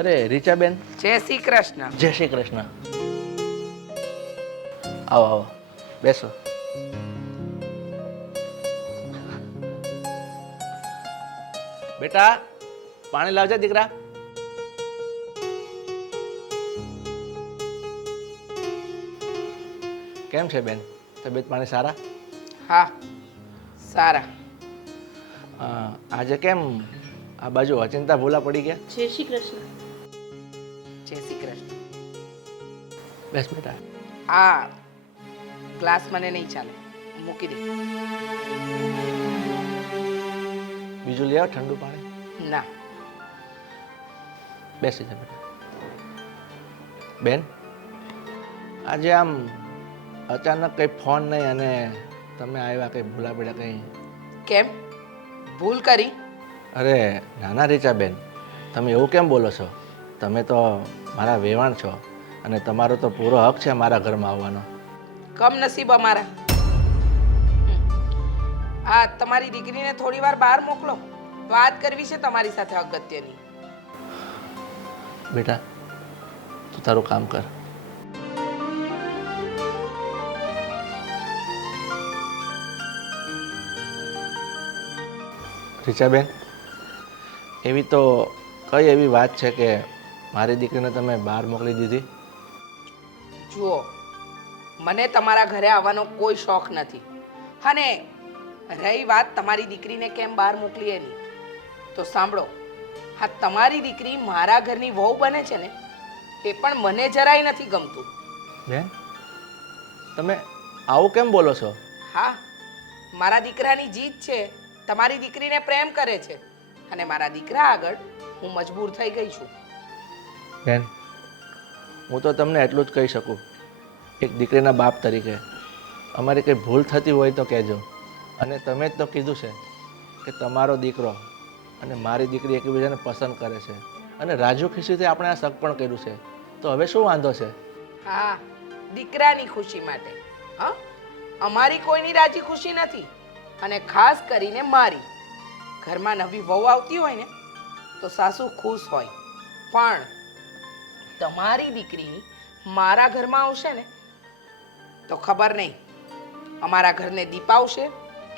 અરે રીચાબેન, જય શ્રી કૃષ્ણ. જય શ્રી કૃષ્ણ. આવો આવો, બેસો. બેટા, પાણી લાવજે દીકરા. કેમ છે બેન, તબિયત પાણી સારા? હા, સારા. આજે કેમ આ બાજુ અચિંતા ભૂલા પડી ગયા? જય શ્રી કૃષ્ણ. જય શ્રી કૃષ્ણ. બેસ બેટા. આ ગ્લાસ મને નહીં ચાલે, મૂકી દે. બીજું લઈ આવ ઠંડુ પાણી. ના. બેસી જા બેટા. બેન, આજે આમ અચાનક કંઈ ફોન નહીં અને તમે આવ્યા કંઈ ભૂલા પડ્યા કંઈ? કેમ? ભૂલ કરી? અરે નાના રીચાબેન, તમે એવું કેમ બોલો છો? તમે તો મારા વેવાણ છો અને તમારો તો પૂરો હક છે મારા ઘરમાં આવવાનો. કમનસીબ અમારા. આ તમારી દીકરીને થોડી વાર બહાર મોકલો, વાત કરવી છે તમારી સાથે અગત્યની. બેટા, તું તારું કામ કર. રીચાબેન, એવી તો કઈ એવી વાત છે કે મારી દીકરીને તમે બહાર મોકલી દીધી? જુઓ, મને તમારા ઘરે આવવાનો કોઈ શોખ નથી. અને રહી વાત તમારી દીકરીને કેમ બહાર મોકલી એની, તો સાંભળો, હા, તમારી દીકરી મારા ઘરની વહુ બને છે ને, એ પણ મને જરાય નથી ગમતું. બેન, તમે આવું કેમ બોલો છો? હા, મારા દીકરાની જીદ છે, તમારી દીકરીને પ્રેમ કરે છે, અને મારા દીકરા આગળ હું મજબૂર થઈ ગઈ છું. બેન, હું તો તમને એટલું જ કહી શકું, એક દીકરીના બાપ તરીકે અમારી કંઈ ભૂલ થતી હોય તો કહેજો. અને તમે જ તો કીધું છે કે તમારો દીકરો અને મારી દીકરી એકબીજાને પસંદ કરે છે અને રાજુ ખુશીથી આપણે આ સગ પણ કર્યું છે, તો હવે શું વાંધો છે? હા, દીકરાની ખુશી માટે. હા, અમારી કોઈની રાજી ખુશી નથી, અને ખાસ કરીને મારી. ઘરમાં નવી વહુ આવતી હોય ને તો સાસુ ખુશ હોય, પણ તમારી દીકરી મારા ઘરમાં આવશે ને તો ખબર નહીં અમારા ઘરને દીપાવશે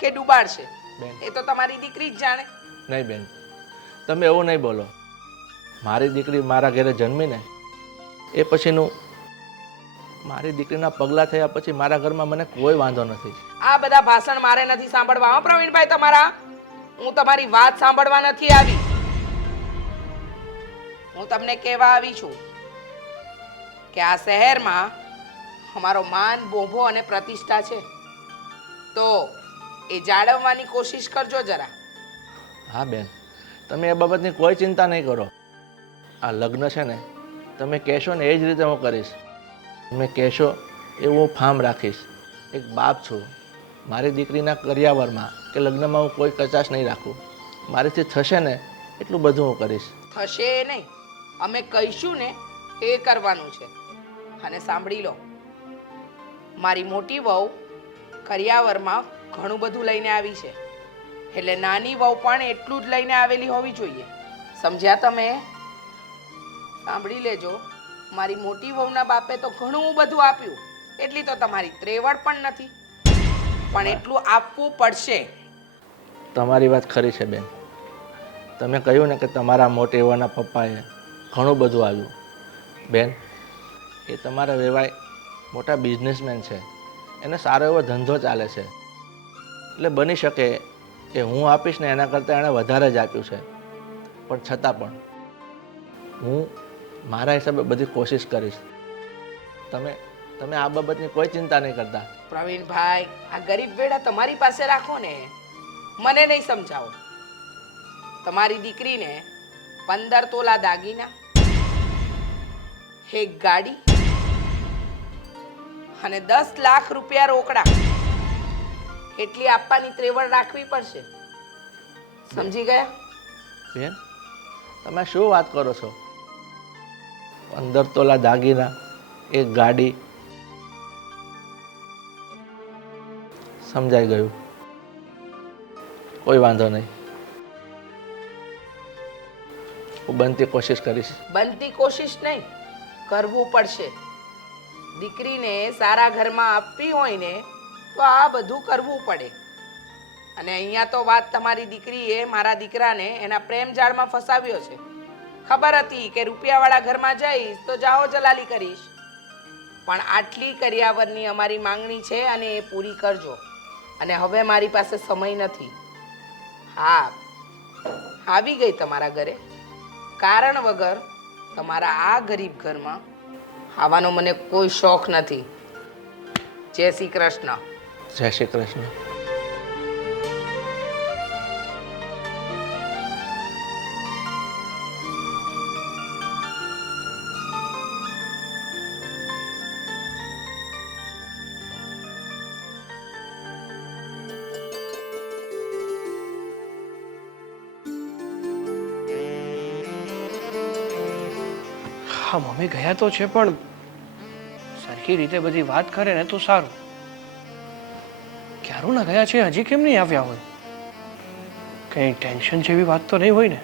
કે ડૂબાડશે. બેન, એ તો તમારી દીકરી જ જાણે. નહીં બેન, તમે એવું નહીં બોલો. મારી દીકરી મારા ઘરે જન્મીને એ પછીનું મારી દીકરીના પગલાં થયા પછી મારા ઘરમાં મને કોઈ વાંધો નથી. આ બધા ભાષણ મારે નથી સાંભળવા, હો પ્રવીણભાઈ તમારા. હું તમારી વાત સાંભળવા નથી આવી. હું તમને કહેવા આવી છું કે આ શહેરમાં અમારો માન, બોભો અને પ્રતિષ્ઠા છે, તો એ જાળવવાની કોશિશ કરજો જરા. હા બેન, તમે એ બાબતની કોઈ ચિંતા નહીં કરો. આ લગ્ન છે ને, તમે કહેશો ને એ જ રીતે હું કરીશ. તમે કહેશો એવું હું ફાર્મ રાખીશ. એક બાપ છું, મારી દીકરીના કરિયાવરમાં કે લગ્નમાં હું કોઈ કચાશ નહીં રાખું. મારીથી થશે ને એટલું બધું હું કરીશ. થશે એ નહીં, અમે કહીશું ને એ કરવાનું છે. અને સાંભળી લો, મારી મોટી વહુ કરિયાવરમાં ઘણું બધું લઈને આવી છે, એટલે નાની વહુ પણ એટલું જ લઈને આવેલી હોવી જોઈએ. સમજ્યા તમે? સાંભળી લેજો, મારી મોટી વહુના બાપે તો ઘણું બધું આપ્યું, એટલી તો તમારી ત્રેવડ પણ નથી, પણ એટલું આપવું પડશે. તમારી વાત ખરી છે બેન. તમે કહ્યું ને કે તમારા મોટી વહુના પપ્પાએ ઘણું બધું આવ્યું. બેન, એ તમારા વેવાય મોટા બિઝનેસમેન છે, એને સારો એવો ધંધો ચાલે છે, એટલે બની શકે કે હું આપીશ ને એના કરતાં એણે વધારે જ આપ્યું છે. પણ છતાં પણ હું મારા હિસાબે બધી કોશિશ કરીશ. તમે તમે આ બાબતની કોઈ ચિંતા નહીં કરતા. પ્રવીણભાઈ, આ ગરીબ વેડા તમારી પાસે રાખો ને, મને નહીં સમજાવો. તમારી દીકરીને 15 તોલા દાગીના, એક ગાડી અને 10 લાખ રૂપિયા રોકડા એટલી આપવાની ત્રેવડ રાખવી પડશે. સમજી ગયા? બેન, તમે શું વાત કરો છો? 15 તોલા દાગીના, એક ગાડી. સમજાઈ ગયું, કોઈ વાંધો નહીં. હું બનતી કોશિશ કરીશ. બનતી કોશિશ નહીં, કરવું પડશે. દીકરીને સારા ઘરમાં આપવી હોય ને તો આ બધું કરવું પડે. અને અહીંયા તો વાત તમારી દીકરીએ મારા દીકરાને એના પ્રેમ જાળમાં ફસાવ્યો છે. ખબર હતી કે રૂપિયાવાળા ઘરમાં જઈશ તો જાહો જલાલી કરીશ, પણ આટલી કરિયાવરની અમારી માંગણી છે અને એ પૂરી કરજો. અને હવે મારી પાસે સમય નથી. હા, આવી ગઈ તમારા ઘરે કારણ વગર. તમારા આ ગરીબ ઘરમાં આવવાનો મને કોઈ શોખ નથી. જય શ્રી કૃષ્ણ. જય શ્રી કૃષ્ણ. હા મમ્મી ગયા તો છે, પણ સરખી રીતે બધી વાત કરે ને તો સારું. ક્યારું ના ગયા છે, હજી કેમ નહીં આવ્યા હોય? કંઈ ટેન્શન જેવી વાત તો નહીં હોય ને?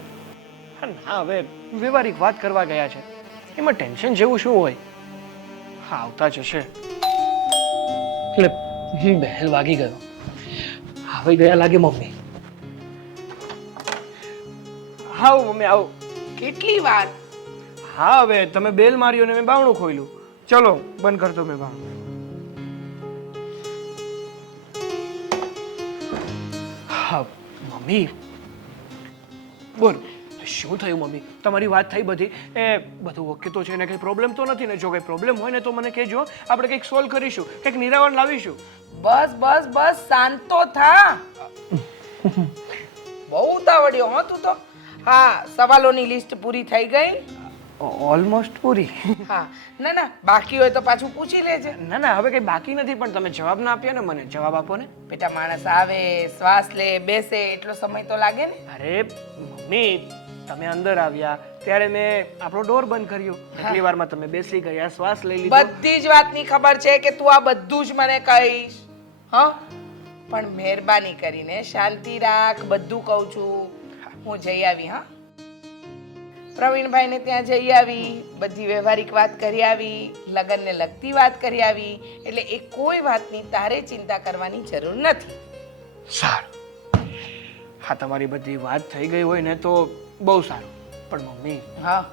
હા ના, હવે વ્યવહારિક વાત કરવા ગયા છે, એમાં ટેન્શન જેવું શું હોય? હા, આવતા જ હશે. એટલે બેલ વાગી ગયો, આવી ગયા લાગે મમ્મી. આવો મમ્મી આવો. કેટલી વાર? હા, હવે તમે બેલ માર્યો ને મેં બાવણું ખોલ્યું. ચલો બંધ કરતો મેં બાવણું. હા મમ્મી બોલ, શું થયું મમ્મી? તમારી વાત થઈ બધી, એ બધું ઓકે તો છે ને? કંઈ પ્રોબ્લેમ તો નથી ને? જો કંઈ પ્રોબ્લેમ હોય ને તો મને કહેજો, આપણે કંઈક સોલ્વ કરીશું, કંઈક નિરાવરણ લાવીશું. બસ બસ બસ, શાંત તો થા. બહુ ઉતાવળ્યો હો તું તો. હા, સવાલોની લિસ્ટ પૂરી થઈ ગઈ? ઓલમોસ્ટ પૂરી. હા, ના ના, બાકી હોય તો પાછું પૂછી લેજે. ના ના, હવે કંઈ બાકી નથી, પણ તમે જવાબ ના આપ્યા ને મને. જવાબ આપો ને. બેટા, માણસ આવે, શ્વાસ લે, બેસે, એટલો સમય તો લાગે ને. અરે મમ્મી, તમે અંદર આવ્યા ત્યારે મેં આપણો ડોર બંધ કર્યો, એટલી વારમાં તમે બેસી ગયા, શ્વાસ લઈ લીધો. બધી જ વાતની ખબર છે કે તું આ બધું જ મને કહીશ. હા, પણ મહેરબાની કરીને શાંતિ રાખ. બધું કહું છું. હું જઈ આવી. હા, પ્રવીણભાઈને ત્યાં જઈ આવી, બધી વ્યવહારિક વાત કરી આવી, લગ્નને લગતી વાત કરી આવી, એટલે એ કોઈ વાતની તારે ચિંતા કરવાની જરૂર નથી. સારું. હા, તમારી બધી વાત થઈ ગઈ હોય ને તો બહુ સારું. પણ મમ્મી, હા,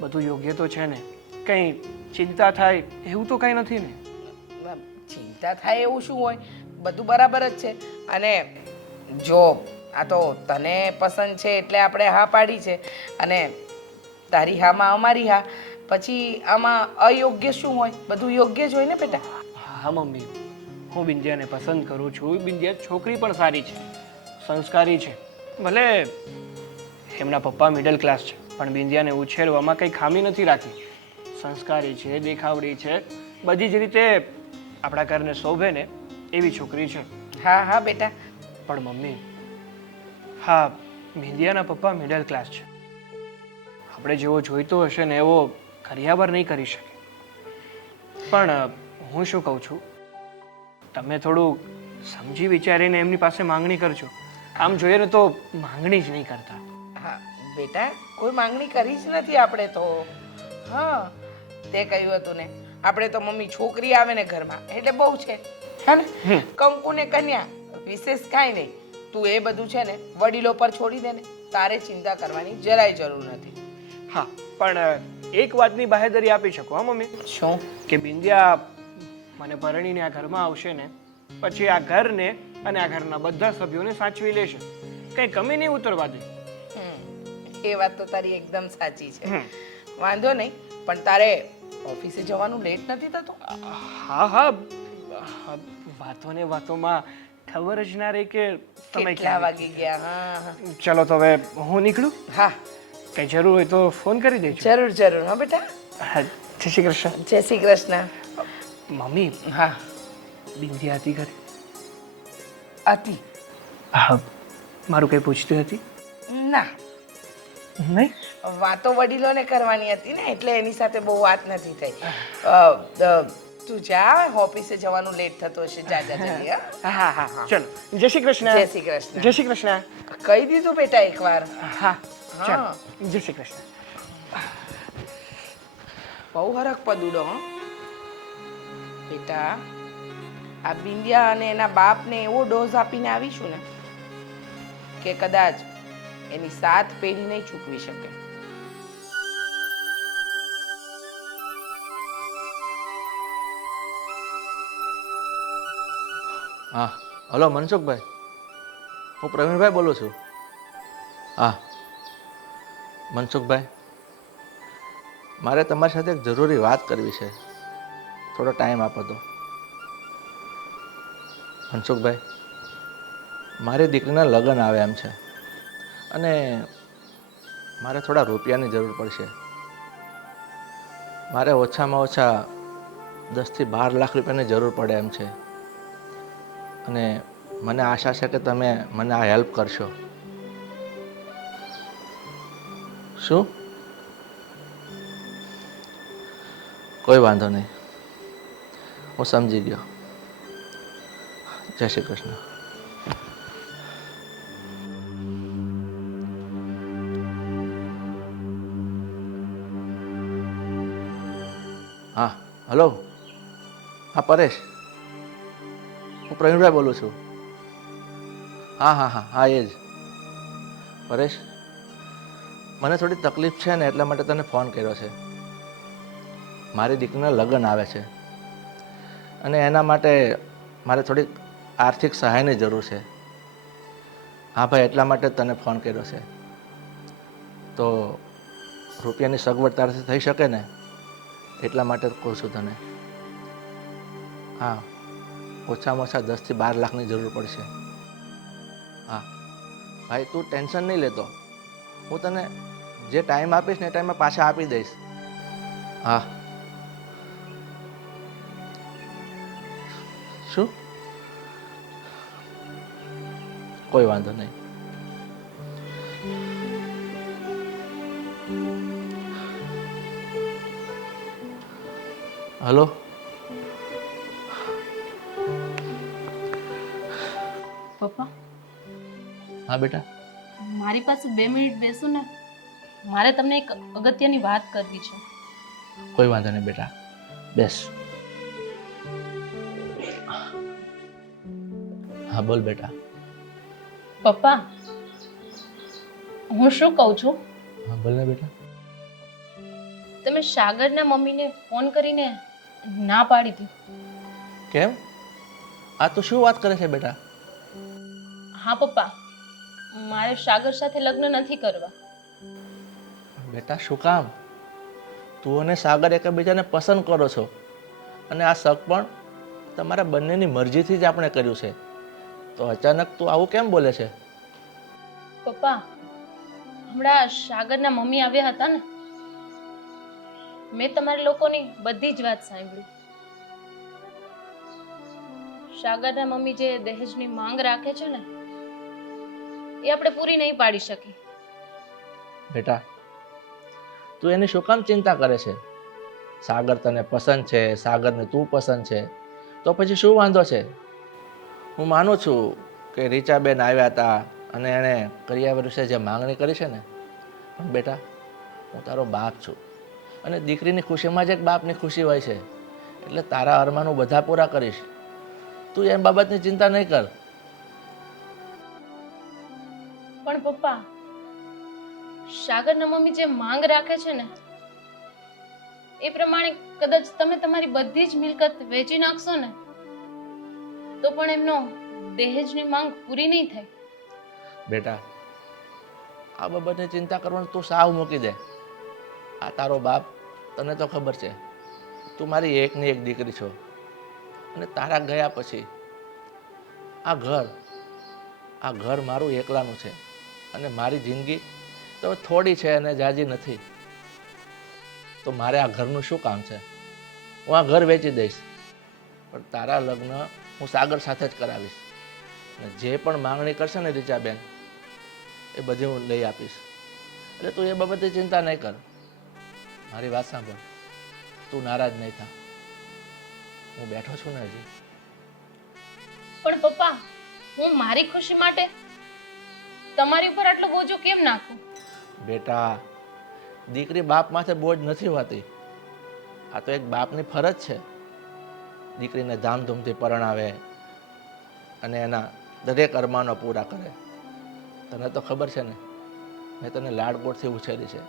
બધું યોગ્ય તો છે ને? કંઈ ચિંતા થાય એવું તો કંઈ નથી ને? ચિંતા થાય એવું શું હોય? બધું બરાબર જ છે. અને જો આ તો તને પસંદ છે એટલે આપણે હા પાડી છે, અને તારી હામાં અમારી હા. પછી આમાં અયોગ્ય શું હોય? બધું યોગ્ય જ હોય ને બેટા. હા મમ્મી, હું બિંદિયાને પસંદ કરું છું. બિંદિયા છોકરી પણ સારી છે, સંસ્કારી છે. ભલે એમના પપ્પા મિડલ ક્લાસ છે, પણ બિંદિયાને ઉછેરવામાં કંઈ ખામી નથી રાખી. સંસ્કારી છે, દેખાવડી છે, બધી જ રીતે આપણા ઘરને શોભે ને એવી છોકરી છે. હા હા બેટા. પણ મમ્મી, હા, બિંદિયાના પપ્પા મિડલ ક્લાસ છે. આપણે જેવો જોઈતો હશે ને એવો કરિયાવર નહીં કરી શકે. પણ હું શું કહું છું, તમે થોડું સમજી વિચારીને એમની પાસે માંગણી કરજો. આમ જોઈએ ને તો માંગણી જ નહીં કરતા. હા બેટા, કોઈ માંગણી કરી જ નથી આપણે તો. હા, તે કહ્યું હતું ને, આપણે તો મમ્મી છોકરી આવે ને ઘરમાં એટલે બહુ છે, હે ને? કંકુ ને કન્યા, વિશેષ કાંઈ નહીં. તું એ બધું છે ને વડીલો પર છોડી દે ને, તારે ચિંતા કરવાની જરાય જરૂર નથી. હા, પણ એક વાતની બાહેધરી આપી શકો હા મમ્મી? શું? કે બિંદિયા મને પરણીને આ ઘરમાં આવશે ને પછી આ ઘરને અને આ ઘરના બધા સભ્યોને સાચવી લેશે, કંઈ કમી નહીં ઉતરવા દે. એ વાત તો તારી એકદમ સાચી છે. વાંધો નહીં, પણ તારે ઓફિસે જવાનું લેટ નથી થતું? હા હા, વાતો ને વાતોમાં ખબર જ ના રહી કે સમય કેટલા વાગી ગયા. હા હા, ચલો તો હવે હું નીકળું. હા, કઈ જરૂર હોય તો ફોન કરી દેજો. જરૂર જરૂર. હા બેટા. હા, જય શ્રી કૃષ્ણ. જય શ્રી કૃષ્ણ. મમ્મી, હા, બિંદિયા હતી ઘરે? હતી. હા, મારું કંઈ પૂછતી હતી? ના, નહીં. વાતો વડીલોને કરવાની હતી ને, એટલે એની સાથે બહુ વાત નથી થઈ. તું જા, ઓફિસે જવાનું લેટ થતો હશે. જા જા જલ્દી. હા હા હા હા, ચલો. જય શ્રી કૃષ્ણ. જય શ્રી કૃષ્ણ. જય શ્રી કૃષ્ણ. કહી દીધું બેટા એકવાર. હા, ચાલ હા જય શ્રી કૃષ્ણ. બહુ હરખ પદુડો હો બેટા. આ બિંદિયા અને એના બાપને એવો ડોઝ આપીને આવીશું ને કે કદાચ એની 7 પેઢી નહીં ચૂકવી શકે. હા હલો મનસુખભાઈ, હું પ્રવીણભાઈ બોલું છું. હા મનસુખભાઈ, મારે તમારી સાથે એક જરૂરી વાત કરવી છે. થોડો ટાઈમ આપો તો. મનસુખભાઈ, મારી દીકરીના લગ્ન આવે એમ છે અને મારે થોડા રૂપિયાની જરૂર પડશે. મારે ઓછામાં ઓછા 10 થી 12 લાખ રૂપિયાની જરૂર પડે એમ છે અને મને આશા છે કે તમે મને આ હેલ્પ કરશો. શું? કોઈ વાંધો નહીં, હું સમજી ગયો. જય શ્રી કૃષ્ણ. હા હલો, હા પરેશ, હું પ્રવીણભાઈ બોલું છું. હા હા હા હા એ જ. પરેશ, મને થોડી તકલીફ છે ને એટલા માટે તને ફોન કર્યો છે. મારી દીકરીના લગ્ન આવે છે અને એના માટે મારે થોડીક આર્થિક સહાયની જરૂર છે. હા ભાઈ, એટલા માટે જ તને ફોન કર્યો છે. તો રૂપિયાની સગવડ તારાથી થઈ શકે ને એટલા માટે જ કહું છું તને. હા, ઓછામાં ઓછા 10 થી 12 લાખની જરૂર પડશે. હા ભાઈ, તું ટેન્શન નહીં લેતો. હું તને જે ટાઈમ આપીશ ને એ ટાઈમે પાછા આપી દઈશ. હા. શું? કોઈ વાંધો નહીં. હલો. પપ્પા, હા બેટા. મારી પાસે 2 મિનિટ બેસો ને. મારે તમને એક અગત્યની વાત કરવી છે. કોઈ વાંધો નહીં બેટા, બેસ. હા બોલ બેટા. પપ્પા, હું શું કહું છું, હા બોલ ને બેટા. તમે સાગરના મમ્મીને ફોન કરીને ના પાડી હતી. કેમ? આ તું શું વાત કરે છે બેટા? હા પપ્પા, મારે સાગર સાથે લગ્ન નથી કરવા. બેટા શું કામ? તું અને સાગર એકબીજાને પસંદ કરો છો અને આ શક પણ તમારા બંનેની મરજીથી જ આપણે કર્યું છે. તો અચાનક તું આવું કેમ બોલે છે? પપ્પા, હમણાં સાગરના મમ્મી આવ્યા હતા ને, મેં તમારા લોકોની બધી જ વાત સાંભળી. સાગરના મમ્મી જે દહેજની માંગ રાખે છે ને એ આપણે પૂરી નહીં પાડી શકી. બેટા, તું એની શું કામ ચિંતા કરે છે? સાગર તને પસંદ છે, સાગરને તું પસંદ છે, તો પછી શું વાંધો છે? હું માનું છું કે રીચાબેન આવ્યા હતા અને એણે કરિયાવર વિશે જે માંગણી કરી છે ને, પણ બેટા હું તારો બાપ છું અને દીકરીની ખુશીમાં જ એક બાપની ખુશી હોય છે. એટલે તારા અરમાનો બધા પૂરા કરીશ. તું એમ બાબતની ચિંતા નહીં કર. પણ પપ્પા, સાગરના મમ્મી જે માંગ રાખે છે ને એ પ્રમાણે કદાચ તમે તમારી બધી જ મિલકત વેચી નાખશો ને તો પણ એમનો દહેજની માંગ પૂરી નહીં થાય. બેટા, આ બાબતની ચિંતા કરવાનું તું સાવ મૂકી દે. આ તારો બાપ, તને તો ખબર છે તું મારી એકની એક દીકરી છો અને તારા ગયા પછી આ ઘર મારું એકલાનું છે અને મારી જિંદગી તો થોડી છે અને જાજી નથી. તો મારે આ ઘરનું શું કામ છે? હું આ ઘર વેચી દઈશ, પણ તારા લગ્ન હું સાગર સાથે જ કરાવીશ અને જે પણ માંગણી કરશે ને રીચાબેન એ બધી હું લઈ આપીશ. એટલે તું એ બાબતે ચિંતા નહીં કર. મારી વાત સાંભળ, તું નારાજ નહીં થા. હું બેઠો છું ને હજી. પણ પપ્પા, હું મારી ખુશી માટે તમારી ઉપર આટલો બોજો કેમ નાખું? બેટા, દીકરી બાપ માથે બોજ નથી હોતી. આ તો એક બાપની ફરજ છે. દીકરીને ધામધૂમથી પરણાવે અને એના દરેક અરમાનો પૂરા કરે. તને તો ખબર છે ને, મેં તને લાડકોડથી ઉછેરી છે,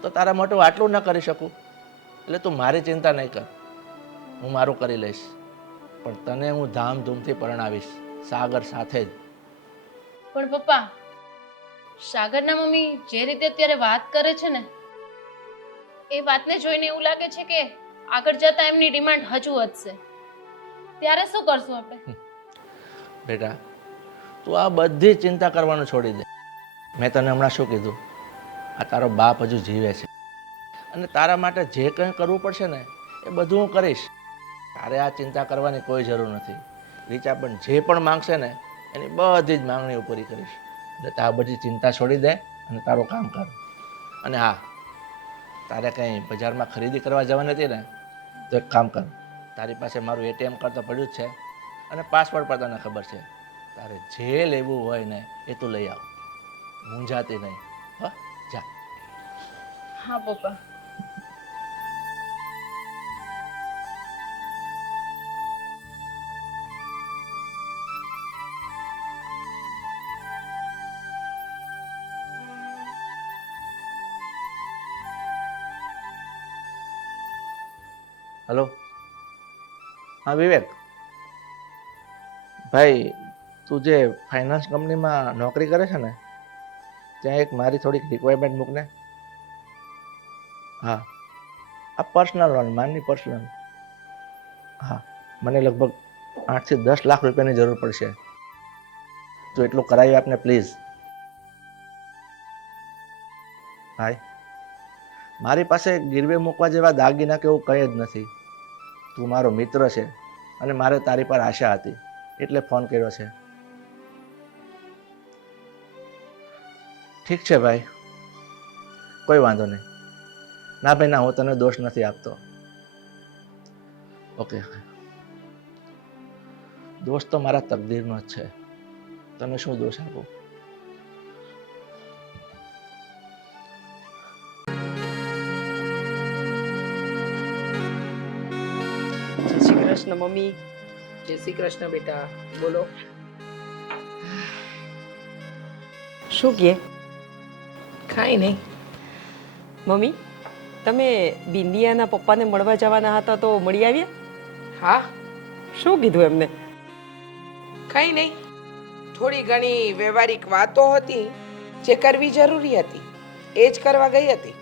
તો તારા માટે હું આટલું ન કરી શકું? એટલે તું મારી ચિંતા નહીં કર, હું મારું કરી લઈશ. પણ તને હું ધામધૂમથી પરણાવીશ, સાગર સાથે જ. પણ પપ્પા, સાગરના મમ્મી જે રીતે અત્યારે વાત કરે છે ને, એ વાતને જોઈને એવું લાગે છે કે આગળ જતા એમની ડિમાન્ડ હજુ વધશે. ત્યારે શું કરશું આપણે? બેટા, તું આ બધી ચિંતા કરવાનું છોડી દે. મેં તને હમણાં શું કીધું? આ તારો બાપ હજુ જીવે છે અને તારા માટે જે કંઈ કરવું પડશે ને એ બધું હું કરીશ. તારે આ ચિંતા કરવાની કોઈ જરૂર નથી. રીચા પણ જે પણ માંગશે ને એની બધી જ માંગણીઓ પૂરી કરીશ. એટલે આ બધી ચિંતા છોડી દે અને તારું કામ કર. અને હા, તારે કંઈ બજારમાં ખરીદી કરવા જવાની હતી ને, તો એક કામ કર. તારી પાસે મારું ATM કાર્ડ તો પડ્યું જ છે અને પાસવર્ડ પણ તને ખબર છે. તારે જે લેવું હોય ને એ તું લઈ આવ, મૂંઝાતી નહીં. હા, જા. હા પપ્પા. હલો, હા વિવેક ભાઈ, તું જે ફાઇનાન્સ કંપનીમાં નોકરી કરે છે ને, ત્યાં એક મારી થોડીક રિક્વાયરમેન્ટ મૂકને. હા, આ પર્સનલ લોન, માનની પર્સનલ. હા, મને લગભગ 8 થી 10 લાખ રૂપિયાની જરૂર પડશે. તું એટલું કરાવી આપને પ્લીઝ. ભાઈ, મારી પાસે ગીરવે મૂકવા જેવા દાગીના કે એવું કંઈ જ નથી. તું મારો મિત્ર છે અને મારે તારી પર આશા હતી એટલે ફોન કર્યો છે. ઠીક છે ભાઈ, કોઈ વાંધો નહીં. ના ભાઈ ના, હું તને દોષ નથી આપતો. ઓકે, દોષ તો મારા તકદીરનો જ છે. તને શું દોષ આપું? જય શ્રી કૃષ્ણ મમ્મી. જય શ્રી કૃષ્ણ બેટા, બોલો. શું કહે કાંઈ નહીં. મમ્મી, તમે બિંદિયાના પપ્પાને મળવા જવાના હતા તો મળી આવ્યા? હા, શું કીધું એમને? કાંઈ નહીં. થોડી ઘણી વ્યવહારિક વાતો હતી જે કરવી જરૂરી હતી, એ જ કરવા ગઈ હતી.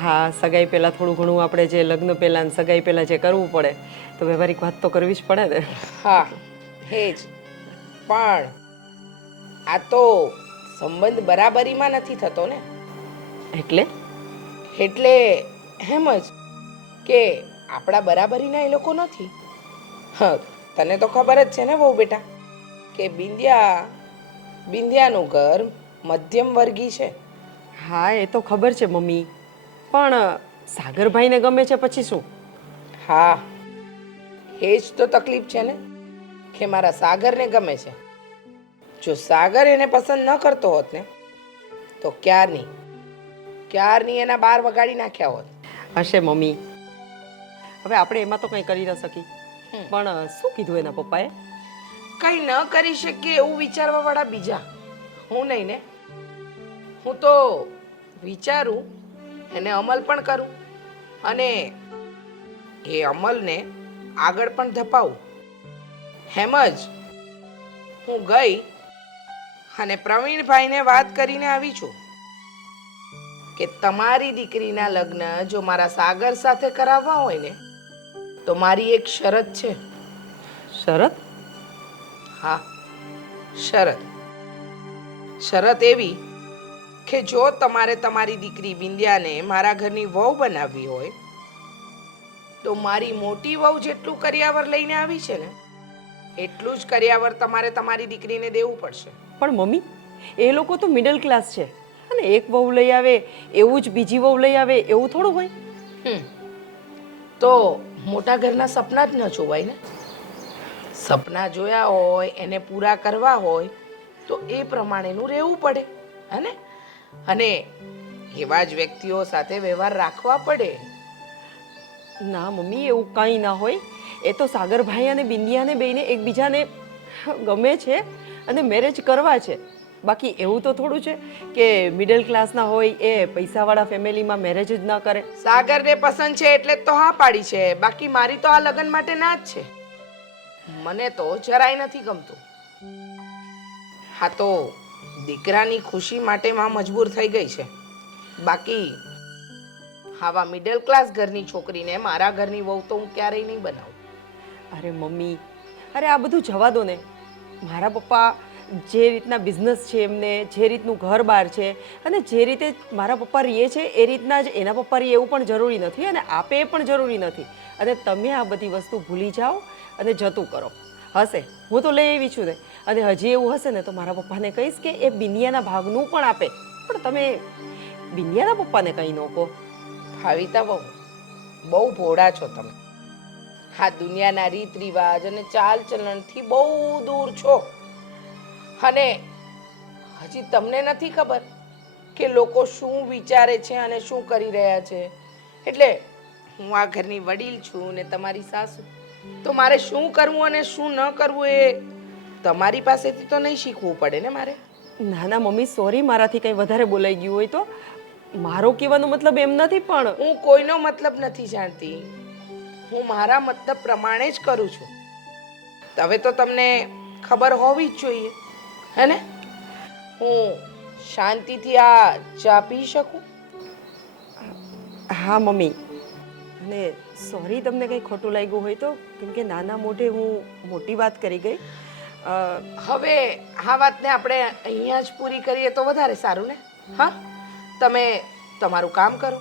હા, સગાઈ પહેલાં થોડું ઘણું આપણે જે લગ્ન પહેલાં ને સગાઈ પહેલાં જે કરવું પડે તો વ્યવહારિક વાત તો કરવી જ પડે ને. હા, એ જ. પણ આ તો સંબંધ બરાબરીમાં નથી થતો ને. એટલે એટલે એમ જ કે આપણા બરાબરીના એ લોકો નથી. હા, તને તો ખબર જ છે ને બહુ બેટા, કે બિંદિયાનું ઘર મધ્યમ વર્ગી છે. હા, એ તો ખબર છે મમ્મી, પણ સાગરભાઈને ગમે છે પછી શું? હા, એ જ તો તકલીફ છે ને, કે મારા સાગરને ગમે છે. જો સાગર એને પસંદ ન કરતો હોત ને તો ક્યારની એના બાર વગાડી નાખ્યા હોત. હશે મમ્મી, હવે આપણે એમાં તો કંઈ કરી ન શકી. પણ શું કીધું એના પપ્પાએ? કંઈ ન કરી શકીએ એવું વિચારવા વાળા બીજા, હું નહીં ને. હું તો વિચારું, એને અમલ પણ કરું અને એ અમલને આગળ પણ ધપાવું. એમ જ હું ગઈ અને પ્રવીણભાઈને વાત કરીને આવી છું કે તમારી દીકરીના લગ્ન જો મારા સાગર સાથે કરાવવા હોય ને તો મારી એક શરત છે. શરત? હા, શરત એવી કે જો તમારે તમારી દીકરી બિંદિયાને મારા ઘરની વહુ બનાવવી હોય તો મારી મોટી વહુ જેટલું કરિયાવર લઈને આવી છે ને એટલું જ કરિયાવર તમારે તમારી દીકરીને દેવું પડશે. પણ મમ્મી, એ લોકો તો મિડલ ક્લાસ છે અને એક વહુ લઈ આવે એવું જ બીજી વહુ લઈ આવે એવું થોડું હોય. તો મોટા ઘરના સપના જ ન જોવાય ને. સપના જોયા હોય એને પૂરા કરવા હોય તો એ પ્રમાણેનું રહેવું પડે, હે ને? અને એવા જ વ્યક્તિઓ સાથે વ્યવહાર રાખવા પડે. ના મમ્મી, એવું કંઈ ના હોય. એ તો સાગરભાઈ અને બિંદિયાને બેયને એકબીજાને ગમે છે અને મેરેજ કરવા છે. બાકી એવું તો થોડું છે કે મિડલ ક્લાસના હોય એ પૈસાવાળા ફેમિલીમાં મેરેજ જ ન કરે. સાગરને પસંદ છે એટલે જ તો હા પાડી છે. બાકી મારી તો આ લગ્ન માટે ના જ છે. મને તો જરાય નથી ગમતું. હા, તો દીકરાની ખુશી માટે માં મજબૂર થઈ ગઈ છે. બાકી આવા મિડલ ક્લાસ ઘરની છોકરીને મારા ઘરની વહુ તો હું ક્યારેય નહીં બનાવું. અરે મમ્મી, અરે આ બધું જવા દો ને. મારા પપ્પા જે રીતના બિઝનેસ છે એમને, જે રીતનું ઘર બાર છે અને જે રીતે મારા પપ્પા રહે છે એ રીતના જ એના પપ્પા રહે એવું પણ જરૂરી નથી અને આપે એ પણ જરૂરી નથી. અને તમે આ બધી વસ્તુ ભૂલી જાઓ અને જતું કરો. હશે, હું તો લઈ આવી છું ને. અને હજી એવું હશે ને તો મારા પપ્પાને કહીશ કે એ બિંદિયાના ભાગનું પણ આપે. પણ તમે બિંદિયાના પપ્પાને કંઈ ન કહો. ભાવિતા બહુ બહુ ભોળા છો તમે. હા, દુનિયાના રીત રિવાજ અને ચાલ ચલણથી બહુ દૂર છો. અને હજી તમને નથી ખબર કે લોકો શું વિચારે છે અને શું કરી રહ્યા છે. એટલે હું આ ઘરની વડીલ છું ને તમારી સાસુ, તો મારે શું કરવું અને શું ન કરવું એ તમારી પાસેથી તો નહીં શીખવું પડે ને મારે. ના ના મમ્મી, સોરી, મારાથી કંઈ વધારે બોલાઈ ગયું હોય તો. મારો કહેવાનો મતલબ એમ નથી, પણ હું કોઈનો મતલબ નથી જાણતી. હું મારા મતલબ પ્રમાણે જ કરું છું. હવે તો તમને ખબર હોવી જ જોઈએ, હે ને? હું શાંતિથી આ ચા પી શકું? હા મમ્મી. અને સોરી તમને કંઈ ખોટું લાગ્યું હોય તો, કેમ કે નાના મોઢે હું મોટી વાત કરી ગઈ. હવે આ વાતને આપણે અહીંયા જ પૂરી કરીએ તો વધારે સારું ને. હા, તમે તમારું કામ કરો.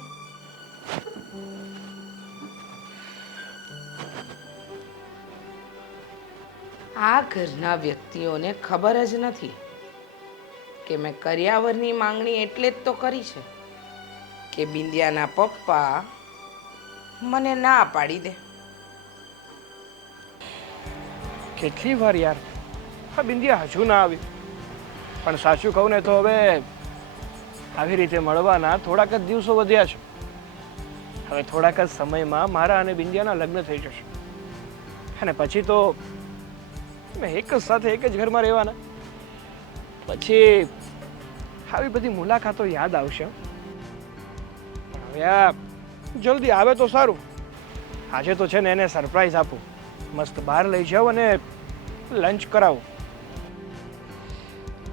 આ ઘરના વ્યક્તિઓને ખબર જ નથી કે મેં કરિયાવરની માંગણી એટલે જ તો કરી છે કે બિંદિયાના પપ્પા મને ના પાડી દે. કેટલી વાર યાર, હા બિંદિયા હજુ ના આવી. પણ સાચું કહું ને તો હવે આવી રીતે મળવાના થોડાક જ દિવસો વધ્યા છે. હવે થોડાક જ સમયમાં મારા અને બિંદિયાના લગ્ન થઈ જશે અને પછી તો અમે એક જ સાથે એક જ ઘરમાં રહેવાના. પછી આવી બધી મુલાકાતો યાદ આવશે. પણ હવે આ જલ્દી આવે તો સારું. આજે તો છે ને એને સરપ્રાઈઝ આપું, મસ્ત બહાર લઈ જાઓ અને લંચ કરાવો.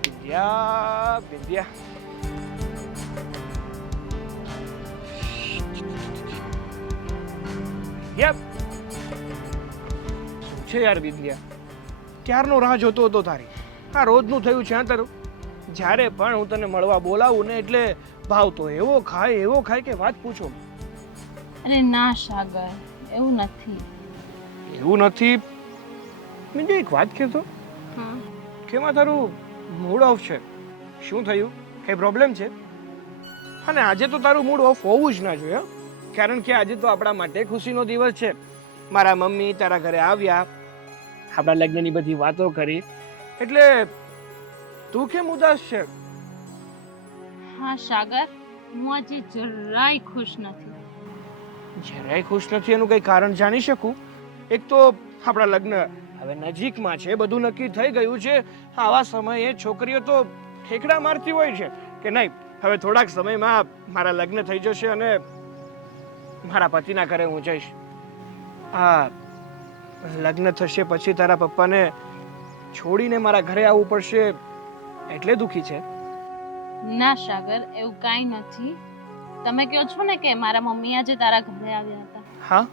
બિંદિયા, બિંદિયા, શું છે યાર બિંદિયા, ક્યારનો રાહ જોતો હતો તારી. આ રોજનું થયું છે આ તારું. જ્યારે પણ હું તને મળવા બોલાવું ને એટલે ભાવ તો એવો ખાય કે વાત પૂછો. અરે ના સાગર, એવું નથી. એવું નથી? મેં એક વાત કહેતો કેમાં તારું મૂડ ઓફ છે. શું થયું? કઈ પ્રોબ્લેમ છે? અને આજે તો તારું મૂડ ઓફ હોવું જ ના જોઈએ, કારણ કે આજે તો આપણા માટે ખુશીનો દિવસ છે. મારા મમ્મી તારા ઘરે આવ્યા, આપણા લગ્નની બધી વાતો કરી, એટલે તું કેમ ઉદાસ છે? હા સાગર, હું આજે જરાય ખુશ નથી. જરાય ખુશ નથી એનું કઈ કારણ જાણી શકું? એક તો આપણા લગ્ન હવે નજીકમાં છે, બધું નક્કી થઈ ગયું છે. આવા સમયે છોકરીઓ તો ઠેકડા મારતી હોય છે કે નહીં હવે થોડાક સમયમાં મારા લગ્ન થઈ જશે અને મારા પતિના ઘરે હું જઈશ. આ લગ્ન થશે પછી તારા પપ્પાને છોડીને મારા ઘરે આવવું પડશે એટલે દુખી છે? ના સાગર, એવું કાંઈ નથી. તમે કહો છો ને કે મારા મમ્મી આજે તારા ઘરે આવ્યા હતા. હા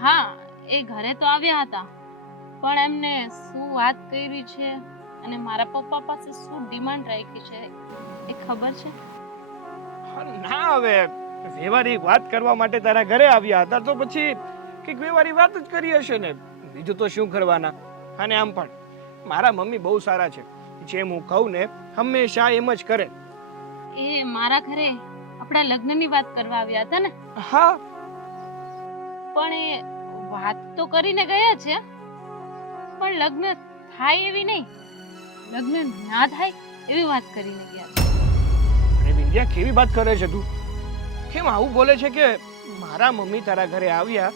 હા, એ ઘરે તો આવ્યા હતા, પણ એમને શું વાત કરી છે અને મારા પપ્પા પાસે શું ડિમાન્ડ રાખી છે એ ખબર છે? ના, હવે વ્યવહારિક વાત કરવા માટે તારા ઘરે આવ્યા હતા તો પછી કંઈક વ્યવહારિક વાત જ કરી હશે ને, બીજું તો શું કરવાના. અને આમ પણ મારા મમ્મી બહુ સારા છે, જેમ હું કહું ને હંમેશા એમ જ કરે. એ મારા ઘરે આપણા લગ્નની વાત કરવા આવ્યા હતા ને? હા, પણ એ વાત તો કરીને ગયા છે, પણ લગ્ન થાય એવી નહીં, લગ્ન ના થાય એવી વાત કરીને ગયા છે. અરે બિંદિયા, કેવી વાત કરે છે તું? કેમ આવું બોલે છે કે મારા મમ્મી તારા ઘરે આવ્યા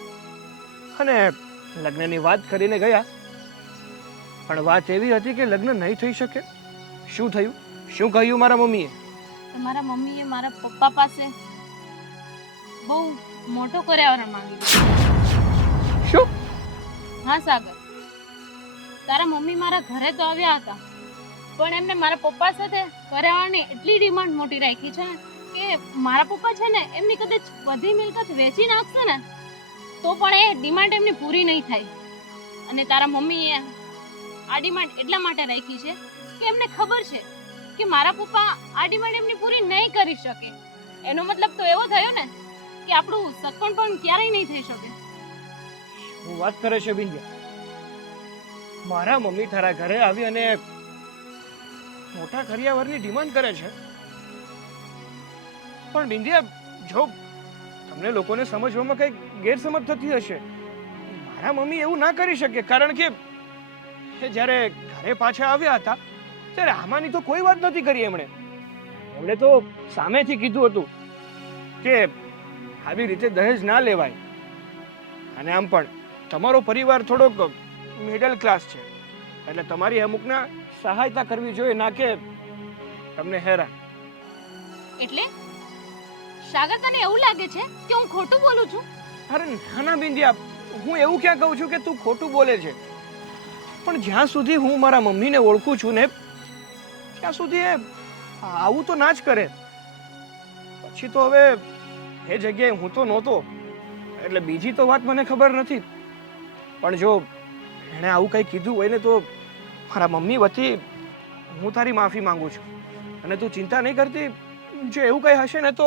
અને લગ્નની વાત કરીને ગયા, પણ વાત એવી હતી કે લગ્ન નહીં થઈ શકે? શું થયું? શું કહ્યું મારા મમ્મીએ? તમારા મમ્મીએ મારા પપ્પા પાસે બહુ મોટો કર્યાવર માંગ્યું. શું? હા સાગર, તારા મમ્મી મારા ઘરે તો આવ્યા હતા, પણ એમને મારા પપ્પા સાથે કર્યાવરની એટલી ડિમાન્ડ મોટી રાખી છે ને કે મારા પપ્પા છે ને એમની કદાચ બધી મિલકત વેચી નાખશે ને તો પણ એ ડિમાન્ડ એમની પૂરી નહીં થાય. અને તારા મમ્મીએ આ ડિમાન્ડ એટલા માટે રાખી છે કે એમને ખબર છે કે મારા પપ્પા આ ડિમાન્ડ એમની પૂરી નહીં કરી શકે. એનો મતલબ તો એવો થયો ને કે આપણું સગપણ પણ ક્યારેય નહીં થઈ શકે. હું વાત કરે છે બિંદિયા? મારા મમ્મી તારા ઘરે આવી અને મોટા કરિયાવરની ડિમાન્ડ કરે છે? પણ બિંદિયા, જો તમને લોકોને સમજવામાં કઈ ગેરસમજ થતી હશે, મારા મમ્મી એવું ના કરી શકે, કારણ કે જ્યારે ઘરે પાછા આવ્યા હતા ત્યારે આમાંની તો કોઈ વાત નથી કરી એમણે તો સામેથી કીધું હતું કે આવી રીતે દહેજ ના લેવાય, અને આમ પણ તમારો પરિવાર થોડોક મિડલ ક્લાસ છે, એટલે તમારી અમુકના સહાયતા કરવી જોઈએ, ના કે તમને હેરાન. એટલે સાગર, તને એવું લાગે છે કે હું ખોટું બોલું છું? અરે નાના બિંદિયા, હું એવું ક્યાં કહું છું કે તું ખોટું બોલે છે, પણ જ્યાં સુધી હું મારા મમ્મીને ઓળખું છું ને ત્યાં સુધી એ આવું તો ના જ કરે. પછી તો હવે એ જગ્યાએ હું તો નહોતો, એટલે બીજી તો વાત મને ખબર નથી, પણ જો એણે આવું કંઈ કીધું હોય ને તો મારા મમ્મી વતી હું તારી માફી માંગુ છું, અને તું ચિંતા નહીં કરતી. જો એવું કંઈ હશે ને તો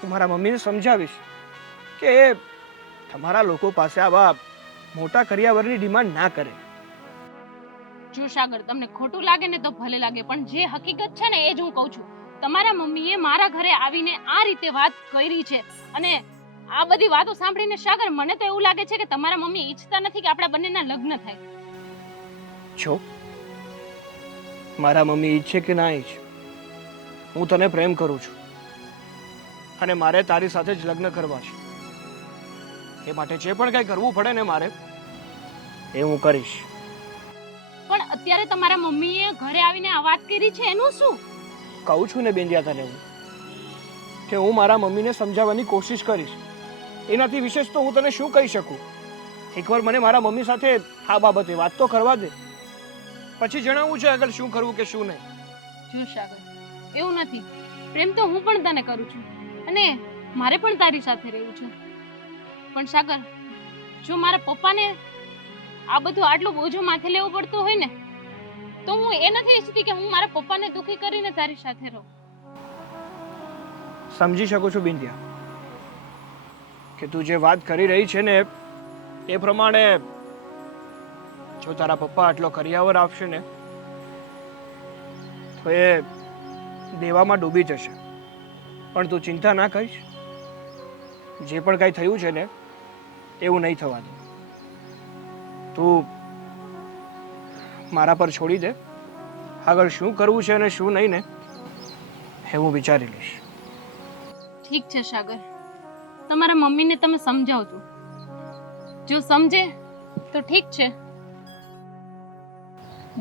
હું મારા મમ્મીને સમજાવીશ કે એ તમારા લોકો પાસે આવા મોટા કરિયાવરની ડિમાન્ડ ના કરે. જો સાગર, તમને ખોટું લાગે ને તો ભલે લાગે, પણ જે હકીકત છે ને એ જ હું કહું છું. તમારા મમ્મીએ મારા ઘરે આવીને આ રીતે વાત કરી છે, અને આ બધી વાતો સાંભળીને સાગર, મને તો એવું લાગે છે કે તમારા મમ્મી ઈચ્છતા નથી કે આપણા બંનેના લગ્ન થાય. જો મારા મમ્મી ઈચ્છે કે ના ઈચ્છે, હું તને પ્રેમ કરું છું અને મારે તારી સાથે જ લગ્ન કરવા છે. એ માટે જે પણ કંઈ કરવું પડે ને મારે, એ હું કરીશ. પણ અત્યારે તમારા મમ્મીએ ઘરે આવીને આ વાત કરી છે, એનું શું? કહું છું ને બેન્ડિયા તને હું, કે હું મારા મમ્મીને સમજાવવાની કોશિશ કરીશ. એનાથી વિશેષ તો હું તને શું કહી શકું? એકવાર મને મારા મમ્મી સાથે આ બાબતે વાત તો કરવા દે, પછી જણાવવું છે આગળ શું કરવું કે શું નહીં. જો સાગર, એવું નથી. પ્રેમ તો હું પણ તને કરું છું, અને મારે પણ તારી સાથે રહેવું છે. પણ સાગર, જો મારા પપ્પાને આ બધું આટલું બોજો માથે લેવો પડતો હોય ને તો હું એ નથી ઈચ્છતી કે હું મારા પપ્પાને દુખી કરીને તારી સાથે રહું. સમજી શકું છું બિંદિયા કે તું જે વાત કરી રહી છે ને એ પ્રમાણે જો તારા પપ્પા આટલો કરિયાવર આપશે ને તો એ દેવામાં ડૂબી જશે. પણ તું ચિંતા ના કરીશ, જે પણ કાંઈ થયું છે ને એવું નહીં થવા દે. તું મારા પર છોડી દે, આગળ શું કરવું છે અને શું નહીં ને એ હું વિચારી લઈશ. ઠીક છે સાગર, તમારા મમ્મીને તમે સમજાવજો. જો સમજે તો ઠીક છે,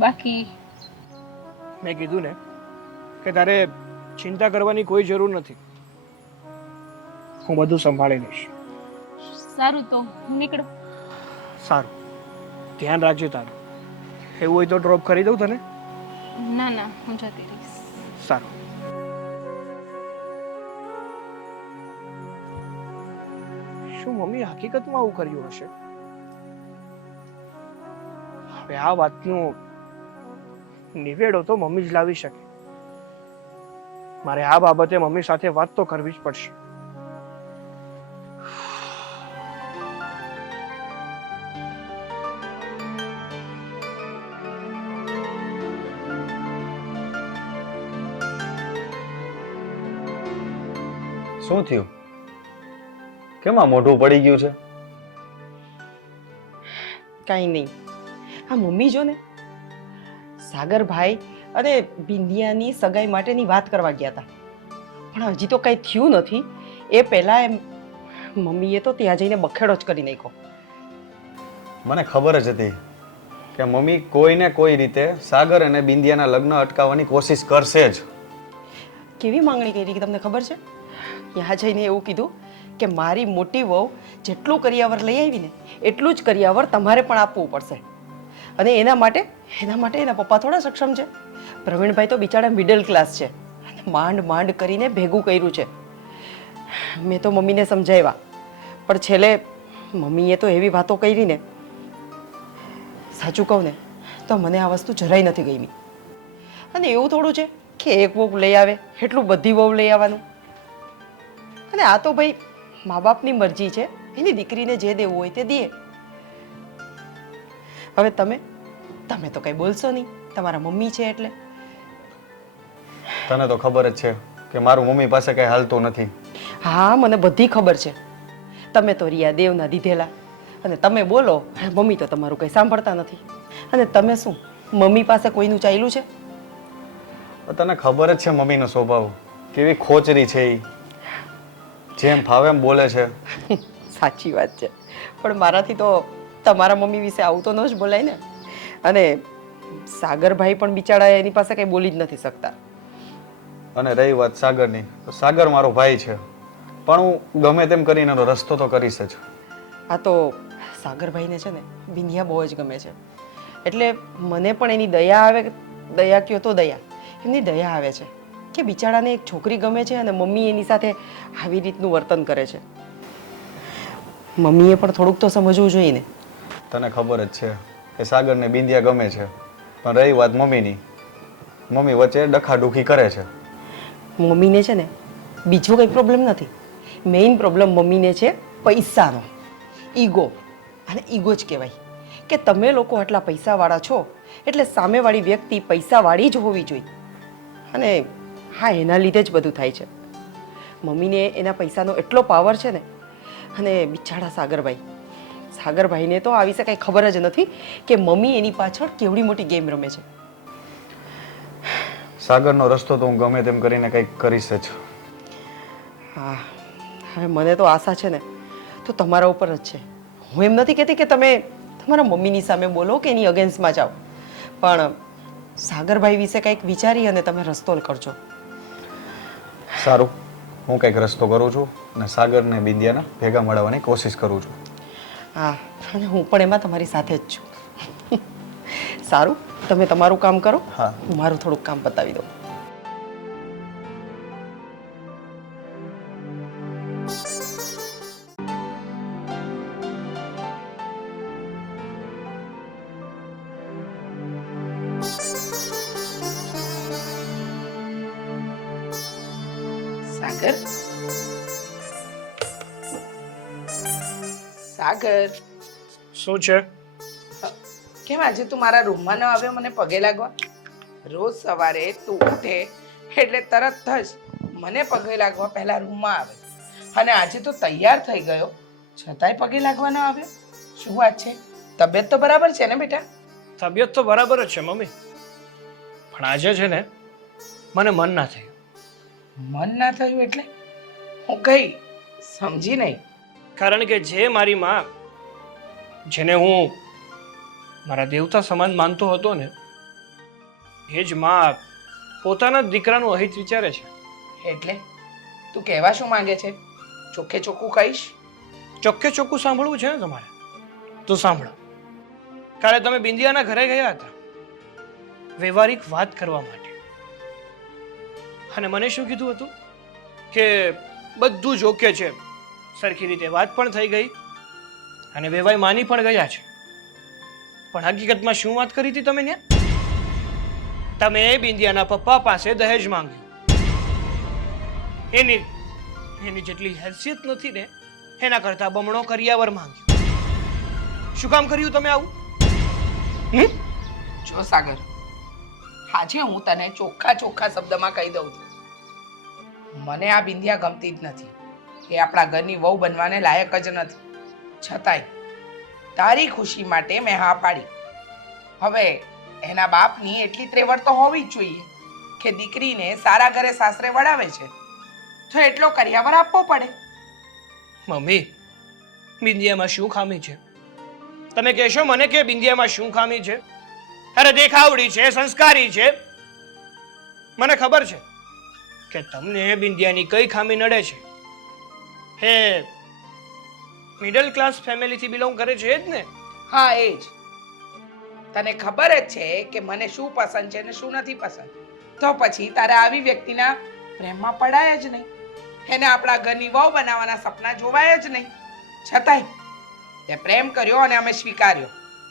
બાકી મેં કીધું ને કે તારે ચિંતા કરવાની કોઈ જરૂર નથી, હું બધું સંભાળી લઈશ. સારું, તો નીકળો. સારું, ધ્યાન રાખજે તારું. એવું હોય તો ડ્રોપ કરી દઉં તને? ના ના, હું જતી રહીશ. સારું. શું મમ્મી હકીકતમાં આવું કર્યું હશે? હવે આ વાતનો નિવેડો તો મમ્મી જ લાવી શકે. મારે આ બાબતે મમ્મી સાથે વાત તો કરવી જ પડશે. શું થયું? કેમ આ મોઢું પડી ગયું છે? કાંઈ નહીં, આ મમ્મી જો ને સાગરભાઈ અને બિંદિયાની સગાઈ માટેની વાત કરવા ગયા હતા. પણ હજી તો કંઈ થયું નથી એ પહેલાં એમ મમ્મીએ તો ત્યાં જઈને બખેડો જ કરી નાખ્યો. મને ખબર જ હતી કે મમ્મી કોઈને કોઈ રીતે સાગર અને બિંદિયાના લગ્ન અટકાવવાની કોશિશ કરશે જ. કેવી માંગણી કરી કે તમને ખબર છે? ત્યાં જઈને એવું કીધું કે મારી મોટી વહુ જેટલું કરિયાવર લઈ આવીને એટલું જ કરિયાવર તમારે પણ આપવું પડશે. અને એના માટે એના પપ્પા થોડા સક્ષમ છે. પ્રવીણભાઈ તો બિચારા મિડલ ક્લાસ છે અને માંડ માંડ કરીને ભેગું કર્યું છે. મેં તો મમ્મીને સમજાવ્યા પણ છેલ્લે મમ્મીએ તો એવી વાતો કરી ને, સાચું કહું ને તો મને આ વસ્તુ જરાય નથી ગમી. અને એવું થોડું છે કે એક વહુ લઈ આવે એટલું બધી વહુ લઈ આવવાનું. અને આ તો ભાઈ મા બાપની મરજી છે, એની દીકરીને જે દેવું હોય તે દે. હવે તમે તો કંઈ બોલશો નહીં, તમારા મમ્મી છે એટલે. તને તો ખબર જ છે કે મારું મમ્મી પાસે કઈ હાલતું નથી. હા, મને બધી ખબર છે. તમે તો રિયા દેવના દીધેલા અને તમે બોલો મમ્મી તો તમારું કંઈ સાંભળતા નથી. અને તમે શું મમ્મી પાસે કોઈનું ચાલ્યું છે? તને ખબર જ છે મમ્મીનો સ્વભાવ કેવી ખોચરી છે. એ જેમ ફાવે એમ બોલે છે. સાચી વાત છે, પણ મારાથી તો તમારા મમ્મી વિશે આવું તો ન જ બોલાય ને. અને સાગરભાઈ પણ બિચારા એની પાસે કંઈ બોલી જ નથી શકતા. અને રહી વાત સાગરની, તો સાગર મારો ભાઈ છે, પણ હું ગમે તેમ કરીને એનો રસ્તો તો કરીશ જ. આ તો સાગરભાઈને છે ને બિંદિયા બહુ જ ગમે છે, એટલે મને પણ એની દયા આવે. દયા કયો તો દયા, એમની દયા આવે છે કે બિચારાને એક છોકરી ગમે છે અને મમ્મી એની સાથે આવી રીતનું વર્તન કરે છે. મમ્મીએ પણ થોડુંક તો સમજવું જોઈએ ને. તને ખબર જ છે કે સાગરને બિંદિયા ગમે છે, પણ રહી વાત મમ્મીની, મમ્મી વચ્ચે ડખાડુખી કરે છે. મમ્મીને છે ને બીજો કંઈ પ્રોબ્લેમ નથી. મેઇન પ્રોબ્લેમ મમ્મીને છે પૈસાનો, ઈગો. અને ઈગો જ કહેવાય કે તમે લોકો આટલા પૈસાવાળા છો એટલે સામેવાળી વ્યક્તિ પૈસાવાળી જ હોવી જોઈએ. અને હા, એના લીધે જ બધું થાય છે. મમ્મીને એના પૈસાનો એટલો પાવર છે ને. અને બિચારા સાગરભાઈને તો આ વિશે કંઈ ખબર જ નથી કે મમ્મી એની પાછળ કેવડી મોટી ગેમ રમે છે. સાગરનો રસ્તો તો હું ગમે તેમ કરીને કંઈક કરીશ જ. હા, હવે મને તો આશા છે ને તો તમારા ઉપર જ છે. હું એમ નથી કહેતી કે તમે તમારા મમ્મીની સામે બોલો કે એની અગેન્સ્ટમાં જાઓ, પણ સાગરભાઈ વિશે કંઈક વિચારી અને તમે રસ્તો કરજો. સારું, હું કંઈક રસ્તો કરું છું અને સાગરને બિંદિયાને ભેગા મળવાની કોશિશ કરું છું. હા, અને હું પણ એમાં તમારી સાથે જ છું. સારું, તમે તમારું કામ કરો. હા. હું મારું થોડુંક કામ પતાવી દઉં. સાગર, સાગર, શું છે? કેમ આજે તું મારા રૂમમાં ન આવ્યો મને પગે લાગવા? રોજ સવારે તું ઉઠે એટલે તરત જ મને પગે લાગવા પહેલા રૂમમાં આવે, અને આજે તો તૈયાર થઈ ગયો છતાંય પગે લાગવા ન આવ્યો. શું વાત છે? તબિયત તો બરાબર છે ને બેટા? તબિયત તો બરાબર જ છે મમ્મી, પણ આજે છે ને મને મન ના થયું. મન ના થયું એટલે? હું કઈ સમજી નહીં. કારણ કે જે મારી માં, જેને હું મારા દેવતા સમાન માનતો હતો ને, એ જ માં પોતાના જ દીકરાનું અહિત વિચારે છે. એટલે તું કહેવા શું માંગે છે? ચોખ્ખે ચોખ્ખું કહીશ? ચોખ્ખે ચોખ્ખું સાંભળવું છે ને તમારે તો સાંભળો. કાલે તમે બિંદિયાના ઘરે ગયા હતા વ્યવહારિક વાત કરવા માટે, અને મને શું કીધું હતું કે બધું જ ઓકે છે, સરખી રીતે વાત પણ થઈ ગઈ અને વેવાઈ માની પણ ગયા છે. પણ હકીકતમાં શું વાત કરી હતી તમે ત્યાં? તમે બિંદિયાના પપ્પા પાસે દહેજ માંગ્યું. એની જેટલી હેસિયત નથી ને એના કરતા બમણો કરિયાવર માંગ્યો. શું કામ કર્યું તમે આવું? જો સાગર, આજે હું તને ચોખ્ખા શબ્દમાં કહી દઉં છું, મને આ બિંદિયા ગમતી જ નથી. એ આપણા ઘરની વહુ બનવાને લાયક જ નથી. છતાંય તારી ખુશી માટે મેં હા પાડી. હવે એના બાપની એટલી ત્રેવડ તો હોવી જ જોઈએ કે દીકરીને સારા ઘરે સાસરે વળાવે છે. તો એટલો કરિયાવર આપવો પડે. મમ્મી, બિંદિયામાં શું ખામી છે? તમે કહેશો મને કે બિંદિયામાં શું ખામી છે? અરે દેખાવડી છે, સંસ્કારી છે. મને ખબર છે કે તમને બિંદિયાની કઈ ખામી નડે છે. હે મિડલ ક્લાસ ફેમિલીથી બિલોંગ કરે છે જ ને? હા એ જ. તને ખબર જ છે કે મને શું પસંદ છે ને શું નથી પસંદ, તો પછી તારે આવી વ્યક્તિના પ્રેમમાં પડાય જ નહીં. એને આપણા ઘરની વહુ બનાવવાના સપના જોવાય જ નહીં. છતાંય તે પ્રેમ કર્યો અને અમે સ્વીકાર્યો.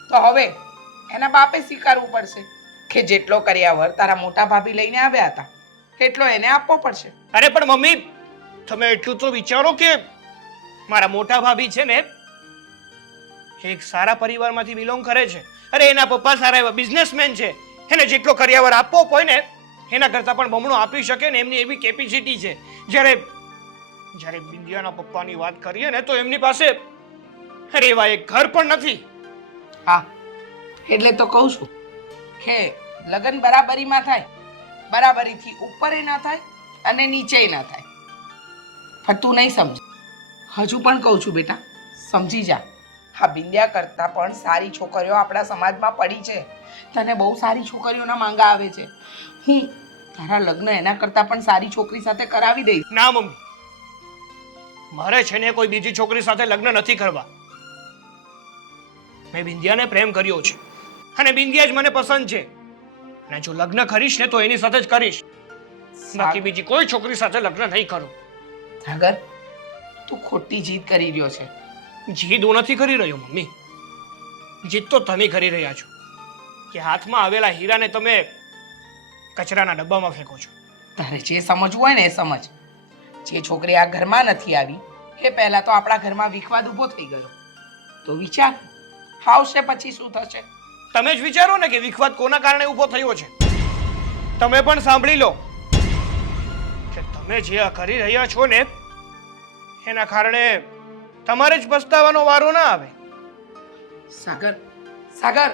તો હવે એના બાપે સ્વીકારવું પડશે કે જેટલો કર્યાવર તારા મોટા ભાભી લઈને આવ્યા હતા એટલો એને આપવો પડશે. અરે પણ મમ્મી, તમે એટલું તો વિચારો કે મારા મોટા ભાભી છે ને એક સારા પરિવારમાંથી બિલોંગ કરે છે. અરે એના પપ્પા સારા એવા બિઝનેસમેન છે. એને જેટલો કરિયાવર આપવો હોય ને એના કરતાં પણ બમણો આપી શકે ને એમની એવી કેપેસિટી છે. જ્યારે બિંદિયાના પપ્પાની વાત કરીએ ને તો એમની પાસે રહેવા એક ઘર પણ નથી. હા એટલે તો કહું છું કે લગ્ન બરાબરીમાં થાય, બરાબરીથી ઉપર ના થાય અને નીચે ના થાય. પણ તું નહીં સમજ. હજુ પણ કહું છું બેટા, સમજી જા. હા, બિંદિયા કરતાં પણ સારી છોકરીઓ આપણા સમાજમાં પડી છે. તને બહુ સારી છોકરીઓના માંગા આવે છે. હું તારા લગ્ન એના કરતાં પણ સારી છોકરી સાથે કરાવી દઈશ. ના મમ્મી, મારે છે ને કોઈ બીજી છોકરી સાથે લગ્ન નથી કરવા. મેં બિંદિયાને પ્રેમ કર્યો છે અને બિંદિયા જ મને પસંદ છે. અને જો લગ્ન કરીશ ને તો એની સાથે જ કરીશ, બાકી બીજી કોઈ છોકરી સાથે લગ્ન નહીં કરું. સાગર, તું ખોટી જીદ કરી રહ્યો છે. જીદ હું નથી કરી રહ્યો મમ્મી, જીદ તો તમે કરી રહ્યા છો કે હાથમાં આવેલા હીરાને તમે કચરાના ડબ્બામાં ફેંકો છો. તારે જે સમજવું હોય ને એ સમજ. જે છોકરી આ ઘરમાં નથી આવી એ પહેલા તો આપણા ઘરમાં વિખવાદ ઊભો થઈ ગયો. તો વિચાર, આવશે પછી શું થશે. તમે જ વિચારો ને કે વિખવાદ કોના કારણે ઊભો થયો છે. તમે પણ સાંભળી લો કે તમે જે આ કરી રહ્યા છો ને એના કારણે તમારે જ પસ્તાવાનો વારો ના આવે. સાગર, સાગર,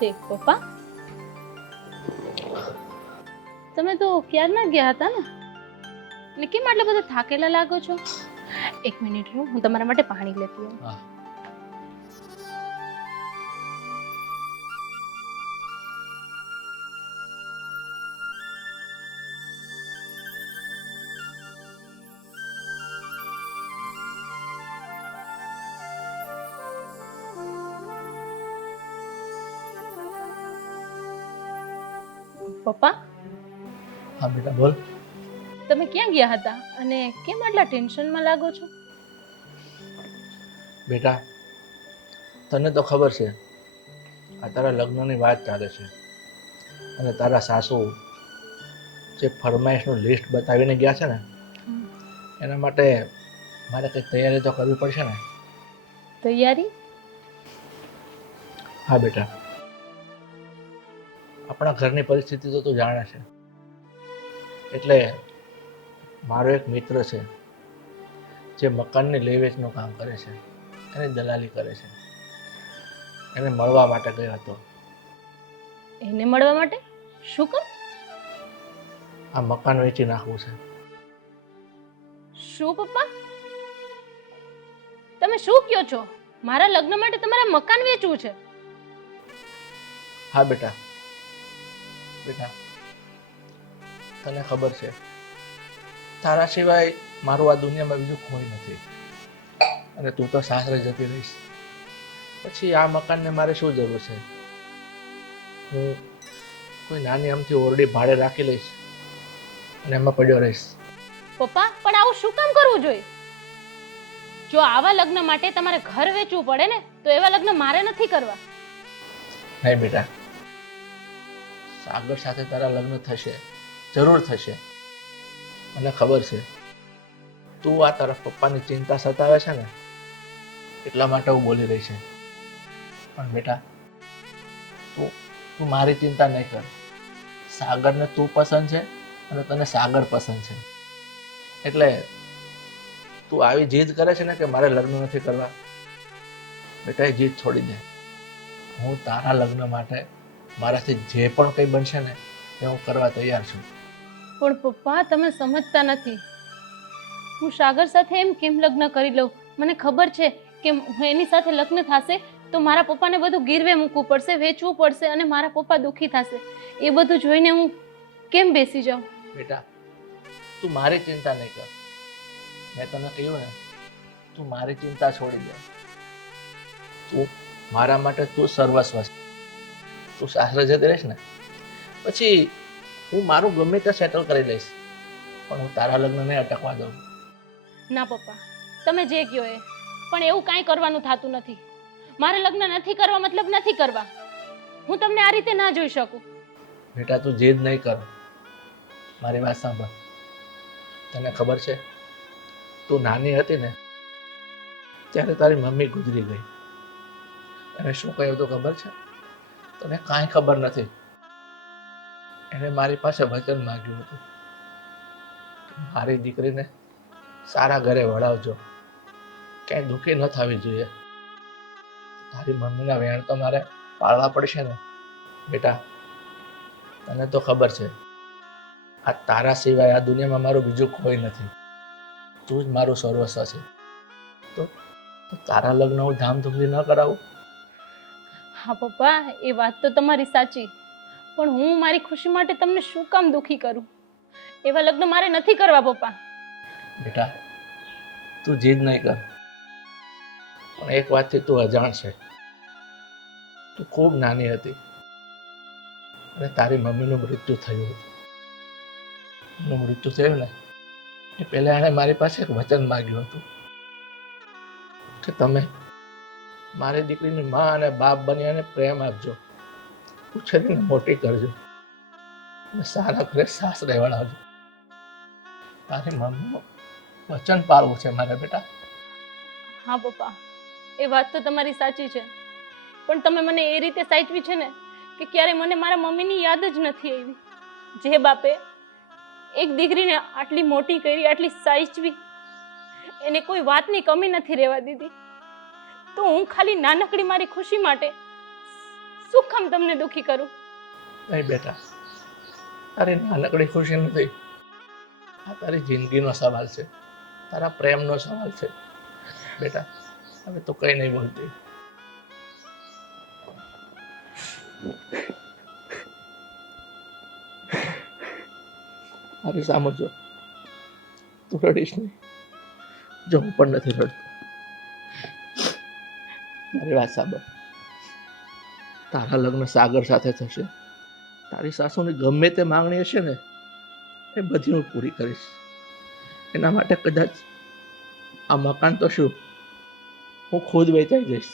દેખ પપ્પા, તમે તો ક્યારના ગયા હતા ને, અને કેમ આટલા બધા થાકેલા લાગો છો? એક મિનિટ રૂ, હું તમારા માટે પાણી લેતી આવું. હા. પપ્પા, હા બેટા બોલ. તમે ક્યાં ગયા હતા અને કેમ આટલા ટેન્શનમાં લાગો છો? બેટા, તને તો ખબર છે આ તારા લગ્નની વાત ચાલે છે અને તારા સાસુ જે ફરમાઈશનું લિસ્ટ બતાવીને ગયા છે ને એના માટે મારે કંઈક તૈયારી તો કરવી પડશે ને. તૈયારી? હા બેટા, આપણા ઘરની પરિસ્થિતિ તો તું જાણે છે. એટલે મારો એક મિત્ર છે જે મકાનની લે વેચનું કામ કરે છે, એની દલાલી કરે છે. એને મળવા માટે ગયો હતો. એને મળવા માટે? શું કામ? આ મકાન વેચી નાખવું છે. શું પપ્પા, તમે શું કહો છો? મારા લગ્ન માટે તમારે મકાન વેચવું છે? હા બેટા, બેટા તને ખબર છે તારા સિવાય મારું આ દુનિયામાં બીજું કોઈ નથી, અને તું તો સાસરે જતી રહીશ પછી આ મકાનને મારે શું જરૂર છે? હું કોઈ નાની અમથી ઓરડી ભાડે રાખી લઈશ અને એમાં પડ્યો રહીશ. પપ્પા, પણ આવું શું કામ કરવું જોઈએ? જો આવા લગ્ન માટે તમારે ઘર વેચવું પડે ને તો એવા લગ્ન મારે નથી કરવા. નહીં બેટા, સાગર સાથે તારા લગ્ન થશે, જરૂર થશે. મને ખબર છે તું આ તારા પપ્પાની ચિંતા સતાવે છે ને એટલા માટે હું બોલી રહી છે. પણ બેટા તું તું મારી ચિંતા નહીં કર. સાગરને તું પસંદ છે અને તને સાગર પસંદ છે, એટલે તું આવી જીદ કરે છે ને કે મારે લગ્ન નથી કરવા. બેટા એ જીદ છોડી દે. હું તારા લગ્ન માટે મારાથી જે પણ કંઈ બનશે ને એ હું કરવા તૈયાર છું. પણ પપ્પા તમે સમજતા નથી. હું સાગર સાથે એમ કેમ લગ્ન કરી લઉં? મને ખબર છે કે એની સાથે લગ્ન થશે તો મારા પપ્પાને બધું ગીરવે મૂકવું પડશે, વેચવું પડશે અને મારા પપ્પા દુઃખી થશે. એ બધું જોઈને હું કેમ બેસી જાઉં? બેટા તું મારી ચિંતા નહીં કર. મેં તને કહ્યું ને, તું મારી ચિંતા છોડી દે. તું મારા માટે તું સર્વસ્વ છે. તું સાસરે જતી રહીશ ને પછી હું મારું ગમે તે સેટલ કરી લઈશ, પણ હું તારા લગ્ન નહીં અટકવા દઉં. ના પપ્પા, તમે જે કહો એ, પણ એવું કાંઈ કરવાનું થતું નથી. મારે લગ્ન નથી કરવા મતલબ નથી કરવા. હું તમને આ રીતે ના જોઈ શકું. બેટા તું જીદ નહીં કર. મારી વાત સાંભળ. તને ખબર છે તું નાની હતી ને ત્યારે તારી મમ્મી ગુજરી ગઈ. એને શું કહ્યું હતું ખબર છે? તને કાંઈ ખબર નથી. એણે મારી પાસે વચન માંગ્યું હતું કે મારી દીકરીને સારા ઘરે વળાવજો, ક્યાંય દુઃખી ન થવી જોઈએ. તારી મમ્મીના વેણ તો મારે પાળવા પડશે ને. બેટા તને તો ખબર છે આ તારા સિવાય આ દુનિયામાં મારું બીજું કોઈ નથી. તું જ મારું સર્વસ્વ છે. તો તારા લગ્ન હું ધામધૂમથી ન કરાવું? હા પપ્પા, એ વાત તો તમારી સાચી, પણ હું મારી ખુશી માટે તમને શું કામ દુઃખી કરું? એવા લગ્ન મારે નથી કરવા પપ્પા. બેટા તું જીદ નહીં કર, પણ એક વાતથી તું અજાણ છે. તું ખૂબ નાની હતી અને તારી મમ્મીનું મૃત્યુ થયું હતું. એનું મૃત્યુ થયું ને એ પહેલાં એણે મારી પાસે એક વચન માગ્યું હતું કે તમે મારી દીકરીની મા અને બાપ બની અને પ્રેમ આપજો, ઉછેરીને મોટી કરજો અને સારા ઘરે સાસરે વળાવજો. તારી મમ્મીનું વચન પાળવું છે મારે બેટા. હા પપ્પા, એ વાત તો તમારી સાચી છે, પણ તમે મને એ રીતે સાચવી છે ને કે ક્યારે મને મારા મમ્મીની યાદ જ નથી આવી. જે બાપે એક દીકરીને આટલી મોટી કરી, આટલી સાચવી, એને કોઈ વાતની કમી નથી રહેવા દીધી, તો હું ખાલી નાનકડી મારી ખુશી માટે શું કામ તમને દુઃખી કરું? નહીં બેટા, તારી નાનકડી ખુશી નથી. આ તારી જિંદગીનો સવાલ છે, તારા પ્રેમનો સવાલ છે. બેટા હવે તો કંઈ નહીં બોલતી. મારી સામે જો, તું રડીશ નહીં. જો હું પણ નથી રડતો. મારી વાત સાંભળ. તારા લગ્ન સાગર સાથે થશે. તારી સાસુની ગમે તે માંગણી હશે ને એ બધી હું પૂરી કરીશ. એના માટે કદાચ આ મકાન તો શું, હું ખુદ વેચાઈ જઈશ,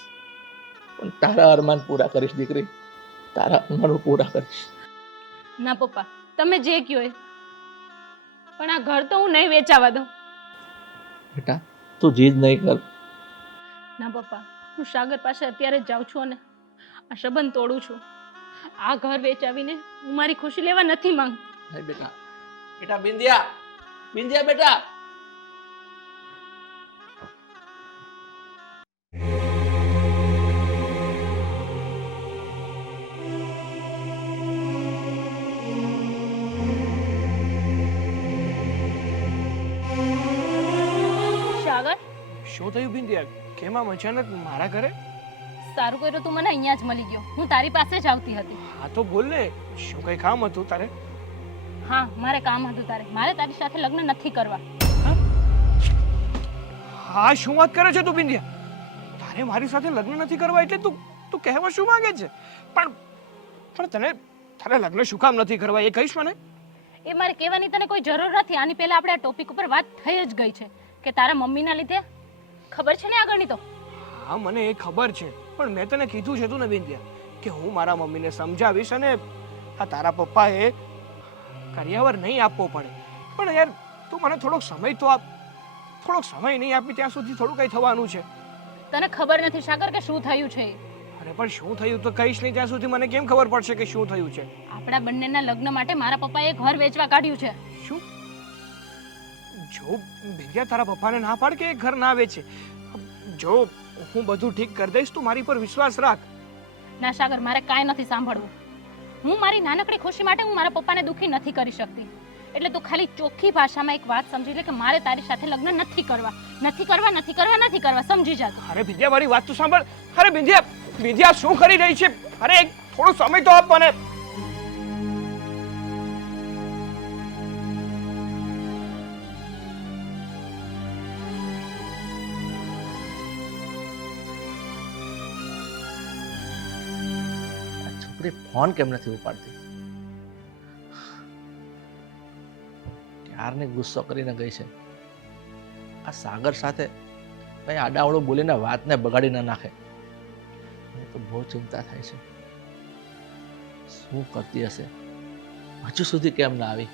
પણ તારા અરમાન પૂરા કરીશ દીકરી. તારા અરમાનો પૂરા કરીશ. ના પપ્પા, તમે જે કહો એ, પણ આ ઘર તો હું નહીં વેચાવા દઉં. બેટા તું જીદ નહીં કર. ના પપ્પા, હું સાગર પાસે અત્યારે જ જાઉં છું અને આ સંબંધ તોડું છું. આ ઘર વેચાવીને હું મારી ખુશી લેવા નથી માંગતી. નહીં બેટા. બેટા બિંદિયા, બિંદિયા બેટા. સાગર, શું થયું બિંદિયા? કેમ આમ અચાનક મારા ઘરે? સારું કર્યું તું મને અહીંયા જ મળી ગયો. હું તારી પાસે જ આવતી હતી. હા તો બોલ ને, શું કઈ કામ હતું તારે? હા, મારે કામ હતું તારે. મારે તારી સાથે લગ્ન નથી કરવા. હા શું વાત કરે છે તું બિંદિયા? તારે મારી સાથે લગ્ન નથી કરવા એટલે તું તું કહેવા શું માંગે છે? પણ તને તારે લગ્ન શું કામ નથી કરવા એ કહીશ મને? એ મારે કહેવાની તને કોઈ જરૂર નથી. આની પહેલા આપણે આ ટોપિક ઉપર વાત થઈ જ ગઈ છે કે તારા મમ્મીના લીધે. ખબર છે ને આગળની તો? હા મને એ ખબર છે, પણ મેં તને કીધું છે તું ને બિંદિયા કે હું મારા મમ્મીને સમજાવીશ અને આ તારા પપ્પાએ કરિયાવર નહીં આપવો પડે. પણ યાર તું મને થોડોક સમય તો આપ. થોડોક સમય નહીં આપી ત્યાં સુધી થોડું કંઈ થવાનું છે. તને ખબર નથી સાગર કે શું થયું છે. અરે પણ શું થયું તો કહીશ નહીં ત્યાં સુધી મને કેમ ખબર પડશે કે શું થયું છે? આપણા બંનેના લગ્ન માટે મારા પપ્પાએ ઘર વેચવા કાઢ્યું છે. શું? જો ભેગા તારા પપ્પાને ના પાડ કે એ ઘર ના વેચે. જો હું બધું ઠીક કરી દઈશ, તું મારી પર વિશ્વાસ રાખ. ના સાગર, મારે કાંઈ નથી સાંભળવું. હું મારી નાનકડી ખુશી માટે હું મારા પપ્પાને દુઃખી નથી કરી શકતી. એટલે તું ખાલી ચોખ્ખી ભાષામાં એક વાત સમજી લે કે મારે તારી સાથે લગ્ન નથી કરવા. નથી કરવા, નથી કરવા, નથી કરવા, સમજી જા તું. અરે વિદ્યા, મારી વાત તો સાંભળ. અરે વિદ્યા, વિદ્યા શું કરી રહી છે? અરે એક થોડો સમય તો આપ મને. આ છોકરી ફોન કેમ નથી ઉપાડતી? ક્યારની ગુસ્સો કરીને ગઈ છે. આ સાગર સાથે કઈ આડાવડું બોલીને વાતને બગાડી ન નાખે. મને તો બહુ ચિંતા થાય છે. શું કરતી હશે? હજુ સુધી કેમ ના આવી?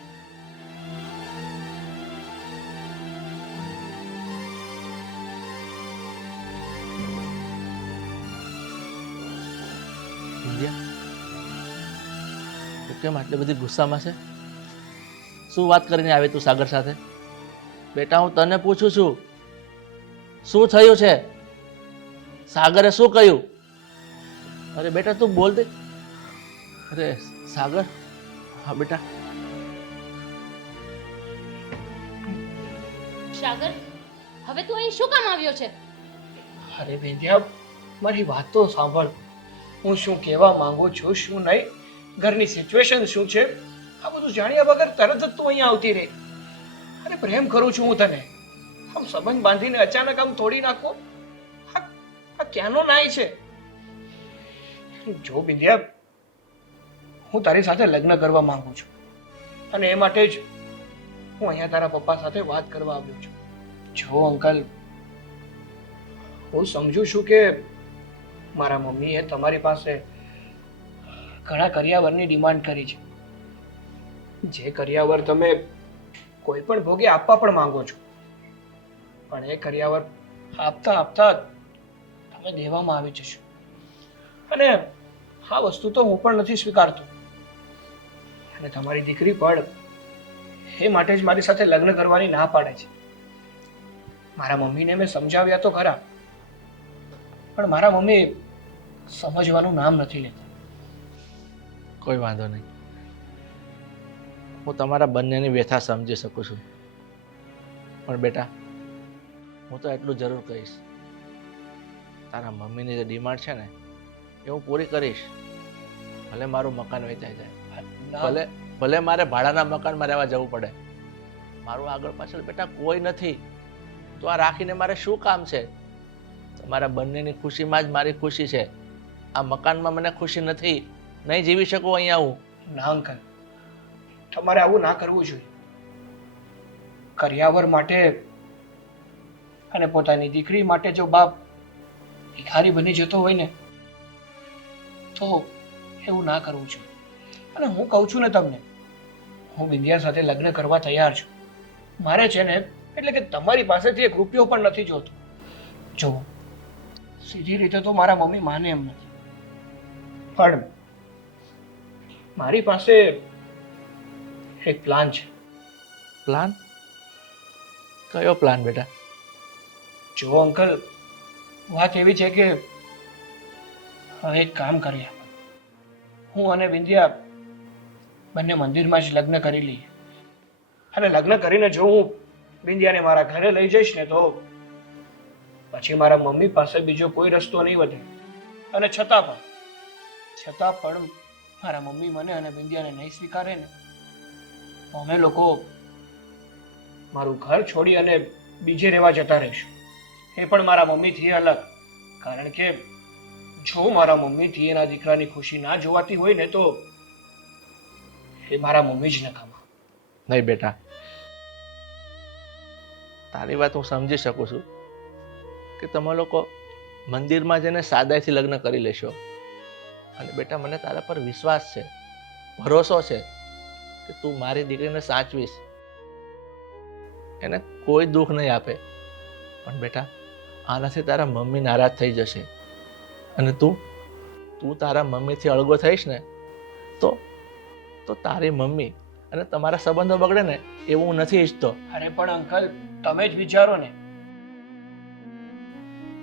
વિંધ્યા, તું કેમ આટલી બધી ગુસ્સામાં છે? શું વાત કરીને આવે તું સાગર સાથે? બેટા, હું તને પૂછું છું, શું થયું છે? સાગરે શું કહ્યું? અરે બેટા, તું બોલ દે. અરે સાગર, હા બેટા. સાગર, હવે તું અહીં શું કામ આવ્યો છે? અરે વિદ્યા, મારી વાત તો સાંભળ. હું શું કહેવા માંગુ છું, શું નહીં, ઘરની સિચ્યુએશન શું છે, આ બધું જાણ્યા વગર તરત જ તું અહીંયા આવતી રહી. અરે પ્રેમ કરું છું હું તને. આમ સંબંધ બાંધીને અચાનક આમ તોડી નાખો, આ ક્યાંનો નાય છે? જો વિદ્યા, હું તારી સાથે લગ્ન કરવા માંગુ છું અને એ માટે જ હું અહીંયા તારા પપ્પા સાથે વાત કરવા આવ્યો છું. જો અંકલ, હું સમજુ છું કે મારા મમ્મીએ તમારી પાસે ઘણા કરિયાવરની ડિમાન્ડ કરી છે, જે કરિયાવર તમે કોઈ પણ ભોગે આપવા પણ માંગો છો, પણ એ કરિયાવર આપતા આપતા તમે દેવામાં આવી જશો. અને આ વસ્તુ તો હું પણ નથી સ્વીકારતો. અને તમારી દીકરી પણ એ માટે જ મારી સાથે લગ્ન કરવાની ના પાડે છે. મારા મમ્મીને મેં સમજાવ્યા તો ખરા, પણ મારા મમ્મી સમજવાનું નામ નથી લેતા. કોઈ વાંધો નહીં, હું તમારા બંનેની વ્યથા સમજી શકું છું. પણ બેટા, હું તો એટલું જરૂર કહીશ, તારા મમ્મીની જે ડિમાન્ડ છે ને એ હું પૂરી કરીશ. ભલે મારું મકાન વેચાઈ જાય, ભલે ભલે મારે ભાડાના મકાનમાં રહેવા જવું પડે, મારું આગળ પાછળ બેટા કોઈ નથી. તો આ રાખીને મારે શું કામ છે? તમારા બંનેની ખુશીમાં જ મારી ખુશી છે. આ મકાનમાં મને ખુશી નથી, નહીં જીવી શકું અહીંયા હું. ના અંકલ, તમારે આવું ના કરવું જોઈએ. કરિયાવર માટે અને પોતાની દીકરી માટે જો બાપ ભિખારી બની જતો હોય ને તો એવું ના કરવું જોઈએ. અને હું કહું છું ને તમને, હું વિંધ્યા સાથે લગ્ન કરવા તૈયાર છું. મારે છે ને એટલે કે તમારી પાસેથી એક રૂપિયો પણ નથી જોતો. જો સીધી રીતે તો મારા મમ્મી માને એમ નથી, પણ મારી પાસે એક પ્લાન છે. પ્લાન? કયો પ્લાન બેટા? જો અંકલ, વાત એવી છે કે હવે એક કામ કરીએ, હું અને વિંધ્યા બંને મંદિરમાં જ લગ્ન કરી લઈએ. અને લગ્ન કરીને જો હું વિંધ્યાને મારા ઘરે લઈ જઈશ ને તો પછી મારા મમ્મી પાસે બીજો કોઈ રસ્તો નહીં વધે. અને છતાં પણ મારા મમ્મી મને અને વિંધ્યાને નહીં સ્વીકારે ને તો અમે લોકો મારું ઘર છોડી અને બીજે રહેવા જતા રહીશું. એ પણ મારા મમ્મીથી અલગ. કારણ કે જો મારા મમ્મીથી એના દીકરાની ખુશી ના જોવાતી હોય ને તો એ મારા મમ્મી જ નકામા. નહીં બેટા, તારી વાત હું સમજી શકું છું કે તમે લોકો મંદિરમાં જઈને સાદાઈથી લગ્ન કરી લેશો. અને બેટા, મને તારા પર વિશ્વાસ છે, ભરોસો છે કે તું મારી દીકરીને સાચવીશ, એને કોઈ દુઃખ નહીં આપે. પણ બેટા, આનાથી તારા મમ્મી નારાજ થઈ જશે અને તું તું તારા મમ્મીથી અળગો થઈશ ને તો તો તારી મમ્મી અને તમારા સંબંધો બગડે ને એવું હું નથી ઈચ્છતો. અરે પણ અંકલ, તમે જ વિચારો ને,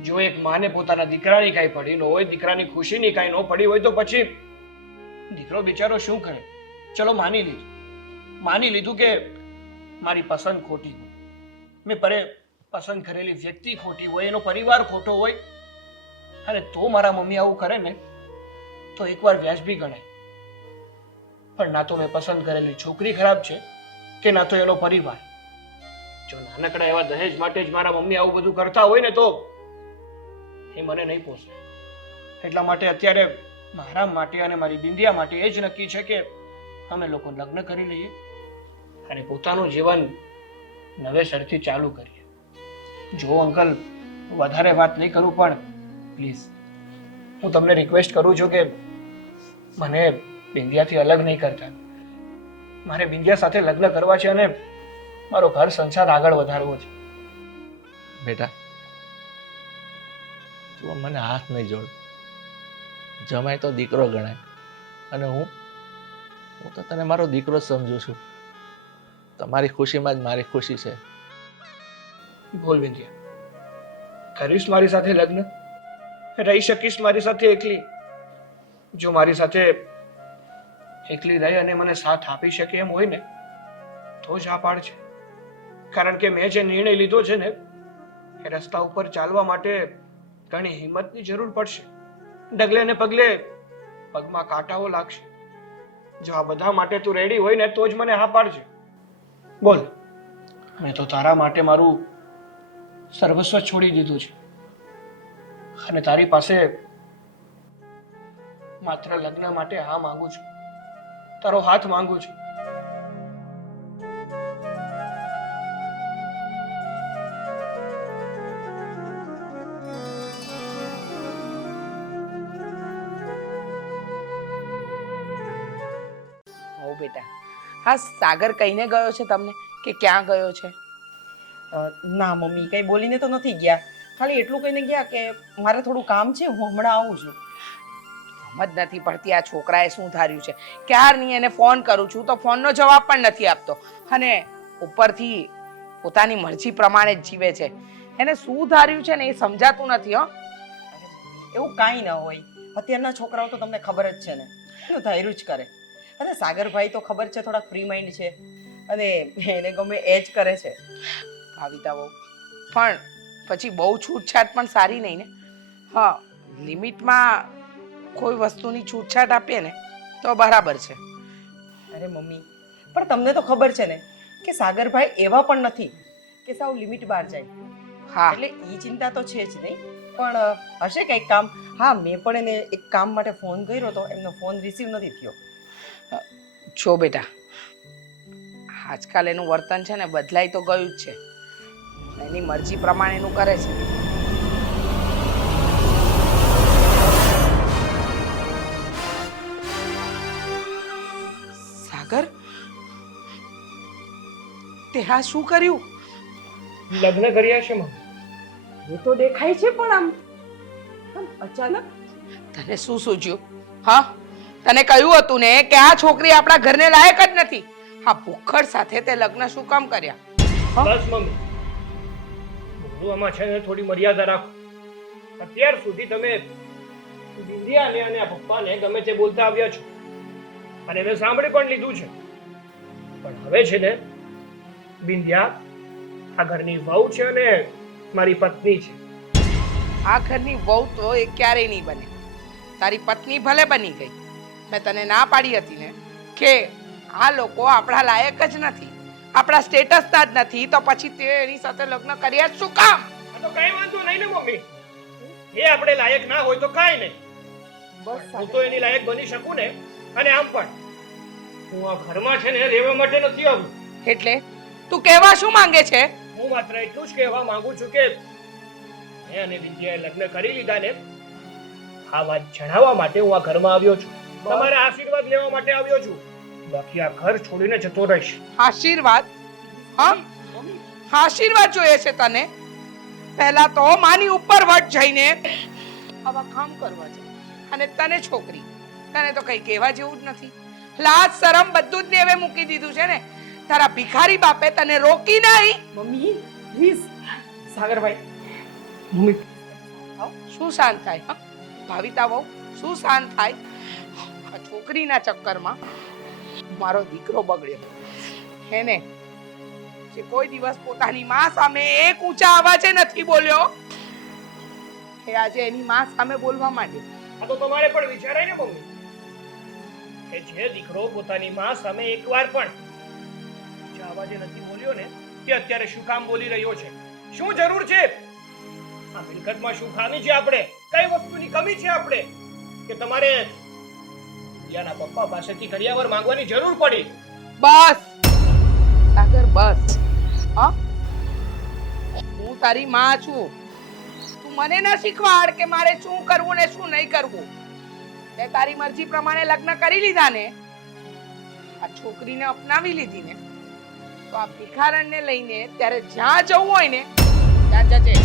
જો એક માને પોતાના દીકરાની કાંઈ પડી ન હોય, દીકરાની ખુશીની કાંઈ ન પડી હોય, તો પછી દીકરો બિચારો શું કરે? ચલો માની લીધું કે મારી પસંદ ખોટી હોય, મેં પસંદ કરેલી વ્યક્તિ ખોટી હોય, એનો પરિવાર ખોટો હોય, અને તો મારા મમ્મી આવું કરે ને તો એકવાર વ્યાજબી ગણાય. પણ ના તો મેં પસંદ કરેલી છોકરી ખરાબ છે કે ના તો એનો પરિવાર. જો નાનકડા એવા દહેજ માટે જ મારા મમ્મી આવું બધું કરતા હોય ને તો એ મને નહીં પોસે. એટલા માટે અત્યારે મારા માટે અને મારી બિંદિયા માટે એ જ નક્કી છે કે અમે લોકો લગ્ન કરી લઈએ અને પોતાનું જીવન નવેસરથી ચાલુ કરીએ. જો અંકલ, વધારે વાત નહીં કરું, પણ પ્લીઝ હું તમને રિક્વેસ્ટ કરું છું કે મને બિંદિયાથી અલગ નહીં કરતા. મારે બિંદિયા સાથે લગ્ન કરવા છે અને મારો ઘર સંસાર આગળ વધારવો છે. બેટા, તું મને હાથ નહીં જોડ. જમાય તો દીકરો ગણાય અને હું તો તને મારો દીકરો જ સમજુ છું. તમારી ખુશીમાં જ મારી ખુશી છે. બોલ બિંદિયા, કરીશ મારી સાથે લગ્ન? રહી શકીશ મારી સાથે એકલી? જો મારી સાથે એકલી રહી અને મને સાથ આપી શકે એમ હોય ને તો જ આ પાડ છે. કારણ કે મેં જે નિર્ણય લીધો છે ને એ રસ્તા ઉપર ચાલવા માટે ઘણી હિંમતની જરૂર પડશે. ડગલે ને પગલે પગમાં કાંટાઓ લાગશે. જો આ બધા માટે તું રેડી હોય ને તો જ મને હા પાડજે. બોલ, મેં તો તારા માટે મારું સર્વસ્વ છોડી દીધું છે અને તારી પાસે માત્ર લગ્ન માટે હા માંગુ છું, તારો હાથ માંગુ છું. હો બેટા, હા સાગર કહીને ગયો છે તમને કે ક્યાં ગયો છે? ના મમ્મી, કંઈ બોલીને તો નથી ગયા, ખાલી એટલું કહીને ગયા કે મારે થોડું કામ છે, હું હમણાં આવું છું. સમજ નથી પડતી આ છોકરાએ શું ધાર્યું છે. ક્યારની એને ફોન કરું છું તો ફોનનો જવાબ પણ નથી આપતો અને ઉપરથી પોતાની મરજી પ્રમાણે જ જીવે છે. એને શું ધાર્યું છે ને એ સમજાતું નથી. હો, એવું કાંઈ ન હોય. અત્યારના છોકરાઓ તો તમને ખબર જ છે ને, એનું ધાર્યું જ કરે. અને સાગરભાઈ તો ખબર છે થોડા ફ્રી માઇન્ડ છે અને એને ગમે એ જ કરે છે. ભાવિતા બહુ પણ પછી બહુ છૂટછાટ પણ સારી નહીં ને. હા, લિમિટમાં કોઈ વસ્તુની છૂટછાટ આપીએ ને તો બરાબર છે. અરે મમ્મી, પણ તમને તો ખબર છે ને કે સાગરભાઈ એવા પણ નથી કે સાવ લિમિટ બહાર જાય. હા, એટલે એ ચિંતા તો છે જ નહીં, પણ હશે કંઈક કામ. હા, મેં પણ એને એક કામ માટે ફોન કર્યો તો એમનો ફોન રિસીવ નથી થયો. જો બેટા, આજકાલ એનું વર્તન છે ને બદલાઈ તો ગયું જ છે. એની મરજી પ્રમાણે એનું કરે છે. સાગર, તે આ શું કર્યું? લગ્ન કર્યા છે મમ્મી. એ તો દેખાય છે પણ આમ અચાનક તને શું સૂઝ્યું? હા, તને કહ્યું હતું ને કે આ છોકરી આપણા ઘરને લાયક જ નથી. આ ભૂખડ સાથે તે લગ્ન શું કામ કર્યા? બસ મમ્મી, બોલવામાં છે ને થોડી મર્યાદા રાખો. અત્યાર સુધી તમે બિંદિયાને અને આ પપ્પાને ગમે તે બોલતા આવ્યા છો અને મેં સાંભળી પણ લીધું છે. પણ હવે છે ને બિંદિયા આ ઘરની વહુ છે અને મારી પત્ની છે. આ ઘરની વહુ તો એ ક્યારેય નહીં બને. તારી પત્ની ભલે બની ગઈ. મેં તને ના પાડી હતી ને કે આ લોકો આપણા લાયક જ નથી, આપણા સ્ટેટસના જ નથી, તો પછી તે એની સાથે લગ્ન કર્યા જ શું કામ? તો કઈ વાંધો નહીં ને મમ્મી, એ આપણે લાયક ના હોય તો કાંઈ નહીં. બસ હું તો એની લાયક બની શકું ને. અને આમ પણ હું આ ઘરમાં છે ને રહેવા માટે નથી આવ્યો. એટલે તું કહેવા શું માંગે છે? હું માત્ર એટલું જ કહેવા માંગુ છું કે મેં અને વિદ્યાએ લગ્ન કરી લીધા ને આ વાત જણાવવા માટે હું આ ઘરમાં આવ્યો છું. તમારા આશીર્વાદ લેવા માટે આવ્યો છું. બાકી આ ઘર છોડીને જતો રહીશ. આશીર્વાદ? હા, આશીર્વાદ જોઈએ છે તને? પહેલા તો માની ઉપર વટ જઈને આવા કામ કરવા છે અને તને છોકરી, તને તો કઈ કહેવા જેવું જ નથી. લાજ શરમ બધું જ દેવે મૂકી દીધું છે ને. તારા ભિખારી બાપે તને રોકી નહીં. Mummy please. સાગરભાઈ, મમ્મી શું શાંત થાય? હા? ભાવિતા વહુ શું શાંત થાય? આ છોકરીના ચક્કરમાં મારો દીકરો બગડ્યો. હેને જે કોઈ દિવસ પોતાની માં સામે એક ઊંચા અવાજે નથી બોલ્યો, એ આજે એની માં સામે બોલવા માંડ્યો. આ તો તમારે પણ વિચારાય ને મમ્મી, કે જે દીકરો પોતાની માં સામે એકવાર પણ ઊંચા અવાજે નથી બોલ્યો ને, તે અત્યારે શું કામ બોલી રહ્યો છે? શું જરૂર છે? આ મિલકતમાં શું ખામી છે આપણે? કઈ વસ્તુની કમી છે આપણે કે તમારે યાના પપ્પા પાસેથી કરિયાવર માંગવાની જરૂર પડી? બસ સાગર, બસ. હા, હું તારી માં છું. તું મને ના શીખવાડ કે મારે શું કરવું ને શું નહીં કરવું. તે તારી મરજી પ્રમાણે લગ્ન કરી લીધા ને, આ છોકરીને અપનાવી લીધી ને, તો આ ભિખારણને લઈને ત્યારે જ્યાં જવું હોય ને ત્યાં જજે.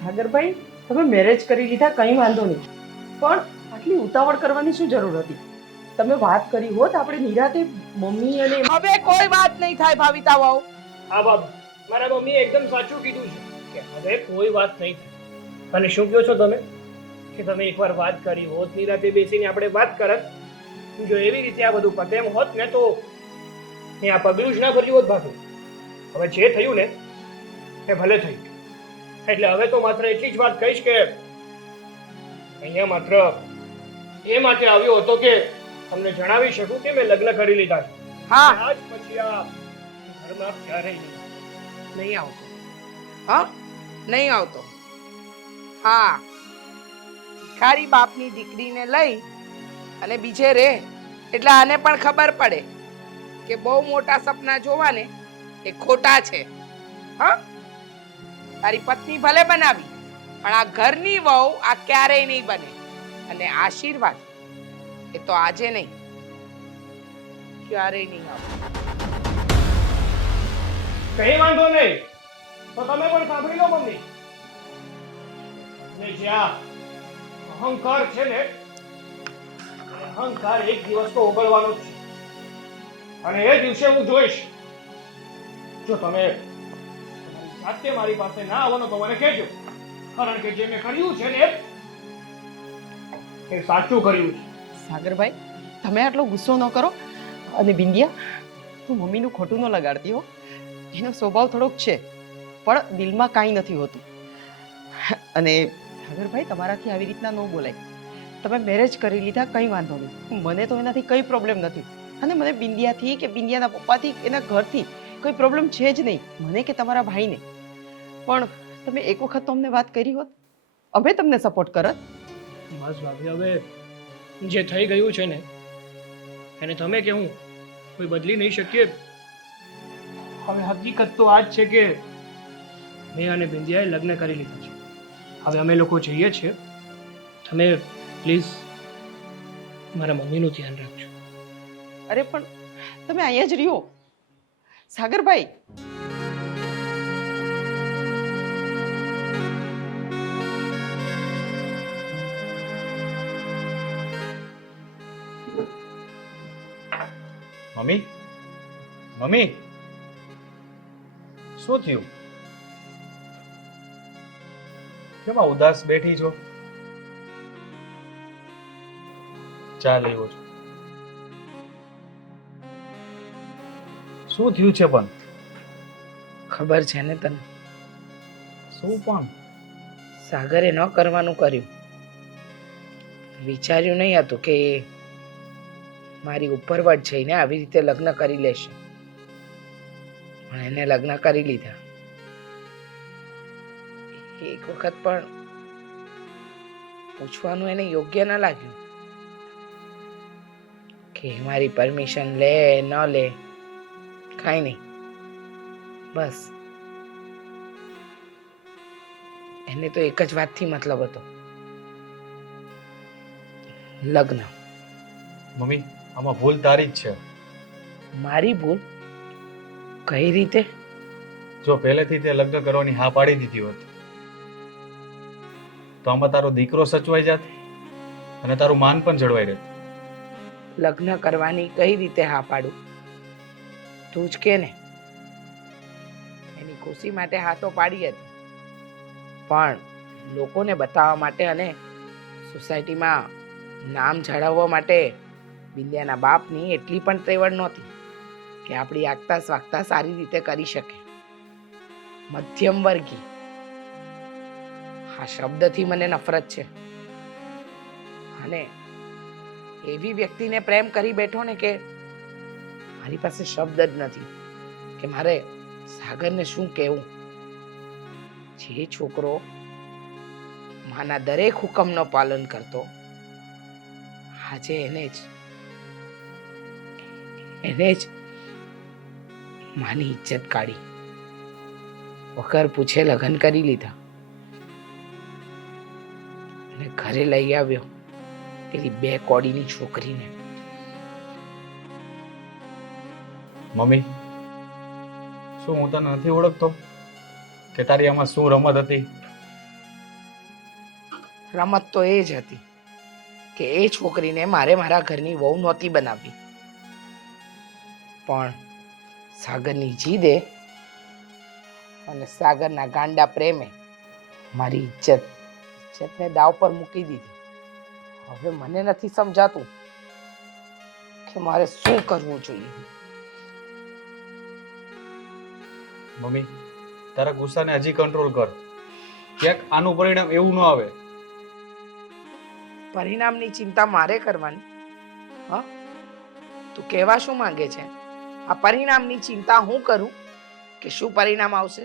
સાગરભાઈ, તમે મેરેજ કરી લીધા કંઈ વાંધો નહીં, પણ આટલી ઉતાવળ કરવાની શું જરૂર હતી? તમે વાત કરી હોત આપણે નિરાતે મમ્મી અને હવે કોઈ વાત નહીં થાય ભાવિતા વહુ. હા બાબા, મારા મમ્મીએ એકદમ સાચું કીધું છે કે હવે કોઈ વાત નહીં થાય. અને શું કહો છો તમે કે તમે એકવાર વાત કરી હોત, નિરાતે બેસીને આપણે વાત કરત, જો એવી રીતે આ બધું પતે એમ હોત ને તો એ આ પગલું જ ના ભર્યું હોત ભાભી. હવે જે થયું ને એ ભલે થયું. એટલે હવે તો માત્ર એટલી જ વાત કહીશ કે અહીંયા માત્ર એ માટે આવ્યો હતો કે તમને જણાવી શકું કે મેં લગ્ન કરી લીધા છે. હા, આજ પછી આ ઘરમાં ક્યારેય નહીં. નહીં આવતો. હા, નહીં આવતો. હા, ભિખારી બાપની દીકરીને લઈ અને બીજે રહે એટલે આને પણ ખબર પડે કે બહુ મોટા સપના જોવાને એ ખોટા છે. હા, તારી પત્ની ભલે બનાવી, પણ આ ઘરની વહુ આ ક્યારેય નહીં બને. અને આશીર્વાદ એ તો આજે નહીં, ક્યારેય નહીં આવે. કઈ વાંધો નહીં, તો તમે પણ સાંભળી લો મમ્મી. ને જ્યાં અહંકાર છે ને, અહંકાર એક દિવસ તો ઓગળવાનો જ છે. અને એ દિવસે હું જોઈશ. જો તમે તમારી જાતે મારી પાસે ના આવવાનો તો મને કહેજો, કારણ કે જે મેં કર્યું છે ને એ સાચું કર્યું છે. સાગરભાઈ, તમે આટલો ગુસ્સો ન કરો. અને બિંદિયા, તું મમ્મીનું ખોટું ન લગાડતી હો. એનો સ્વભાવ થોડોક છે, પણ દિલમાં કાંઈ નથી હોતું. અને સાગરભાઈ, તમારાથી આવી રીતના ન બોલાય. તમે મેરેજ કરી લીધા કંઈ વાંધો નહીં, મને તો એનાથી કંઈ પ્રોબ્લેમ નથી. અને મને બિંદિયાથી કે બિંદિયાના પપ્પાથી એના ઘરથી કોઈ પ્રોબ્લેમ છે જ નહીં, મને કે તમારા ભાઈને. પણ તમે એક વખત તો અમને વાત કરી હોત, અમે તમને સપોર્ટ કરત. બસ ભાભી, હવે જે થઈ ગયું છે ને એને તમે કે હું કોઈ બદલી નહીં શકીએ. હવે હકીકત તો આ જ છે કે મેં અને બિંદિયાએ લગ્ન કરી લીધા છે. હવે અમે લોકો જઈએ છીએ. તમે પ્લીઝ મારા મમ્મીનું ધ્યાન રાખજો. અરે પણ તમે અહીંયા જ રહ્યો સાગરભાઈ. મમ્મી, મમ્મી, શું થયું? કેમ આ ઉદાસ બેઠી છો? ચા લેવો છો? શું થયું છે પણ? ખબર છે ને તને, શું પણ? સાગરે ન કરવાનું કર્યું. વિચાર્યું નહીં હતું કે એ મારી ઉપરવટ જઈને આવી રીતે લગ્ન કરી લેશે, પણ એને લગ્ન કરી લીધા. એક વખત પણ પૂછવાનું એને યોગ્ય ન લાગ્યું કે મારી પરમિશન લે ન લે, કાંઈ નહીં. બસ એને તો એક જ વાતથી મતલબ હતો, લગ્ન. મમ્મી, આમાં ભૂલ તારી જ છે. મારી ભૂલ? કઈ રીતે? જો પહેલેથી તે લગ્ન કરવાની હા પાડી દીધી હોત તો આમાં તારો દીકરો સચવાઈ જાત અને તારું માન પણ જળવાઈ રહેત. લગ્ન કરવાની કઈ રીતે હા પાડું? તું જ કે ને. એની ખુશી માટે હા તો પાડી હતી, પણ લોકોને બતાવવા માટે અને સોસાયટીમાં નામ જાળવવા માટે બિંદિયાના બાપની એટલી પણ ત્રેવડ નહોતી કે આપણી આગતા સ્વાગતા સારી રીતે કરી શકે. મધ્યમ વર્ગી, આ શબ્દથી મને નફરત છે. અને એવી વ્યક્તિને પ્રેમ કરી બેઠો ને કે મારી પાસે શબ્દ જ નથી કે મારે સાગરને શું કહેવું. જે છોકરો માના દરેક હુકમનો પાલન કરતો, આજે એને જ માની ઇજ્જત કાઢી, વગર પૂછે લગ્ન કરી લીધા અને ઘરે લઈ આવ્યો પેલી 2 કોડીની છોકરીને. મમ્મી, શું હું તને નથી ઓળખતો કે તારી આમાં શું રમત હતી? રમત તો એ જ હતી કે એ છોકરીને મારે મારા ઘરની વહુ નહોતી બનાવવી, પણ સાગરની જીદે અને સાગરના ગાંડા પ્રેમે મારી ઇજ્જતને દાવ પર મૂકી દીધી. હવે મને નથી સમજાતું કે મારે શું કરવું જોઈએ. મમ્મી, તારા ગુસ્સાને હજી કંટ્રોલ કર. ક્યાંક આનું પરિણામ એવું ન આવે. પરિણામની ચિંતા મારે કરવાની? હા, તું કહેવા શું માંગે છે? આ પરિણામની ચિંતા હું કરું કે શું પરિણામ આવશે?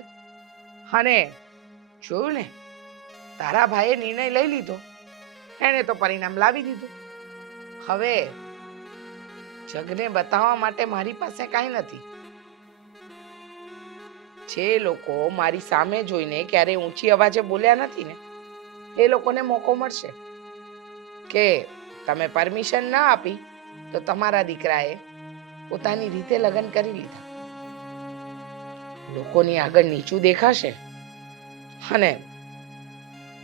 અને જોયું ને, તારા ભાઈએ નિર્ણય લઈ લીધો, એને તો પરિણામ લાવી દીધું. હવે જગને બતાવવા માટે મારી પાસે કાંઈ નથી. જે લોકો મારી સામે જોઈને ક્યારે ઊંચી અવાજે બોલ્યા નથી ને, એ લોકોને મોકો મળશે કે તમે પરમિશન ના આપી તો તમારા દીકરાએ પોતાની રીતે લગ્ન કરી લીધા. લોકોની આગળ નીચું દેખાશે અને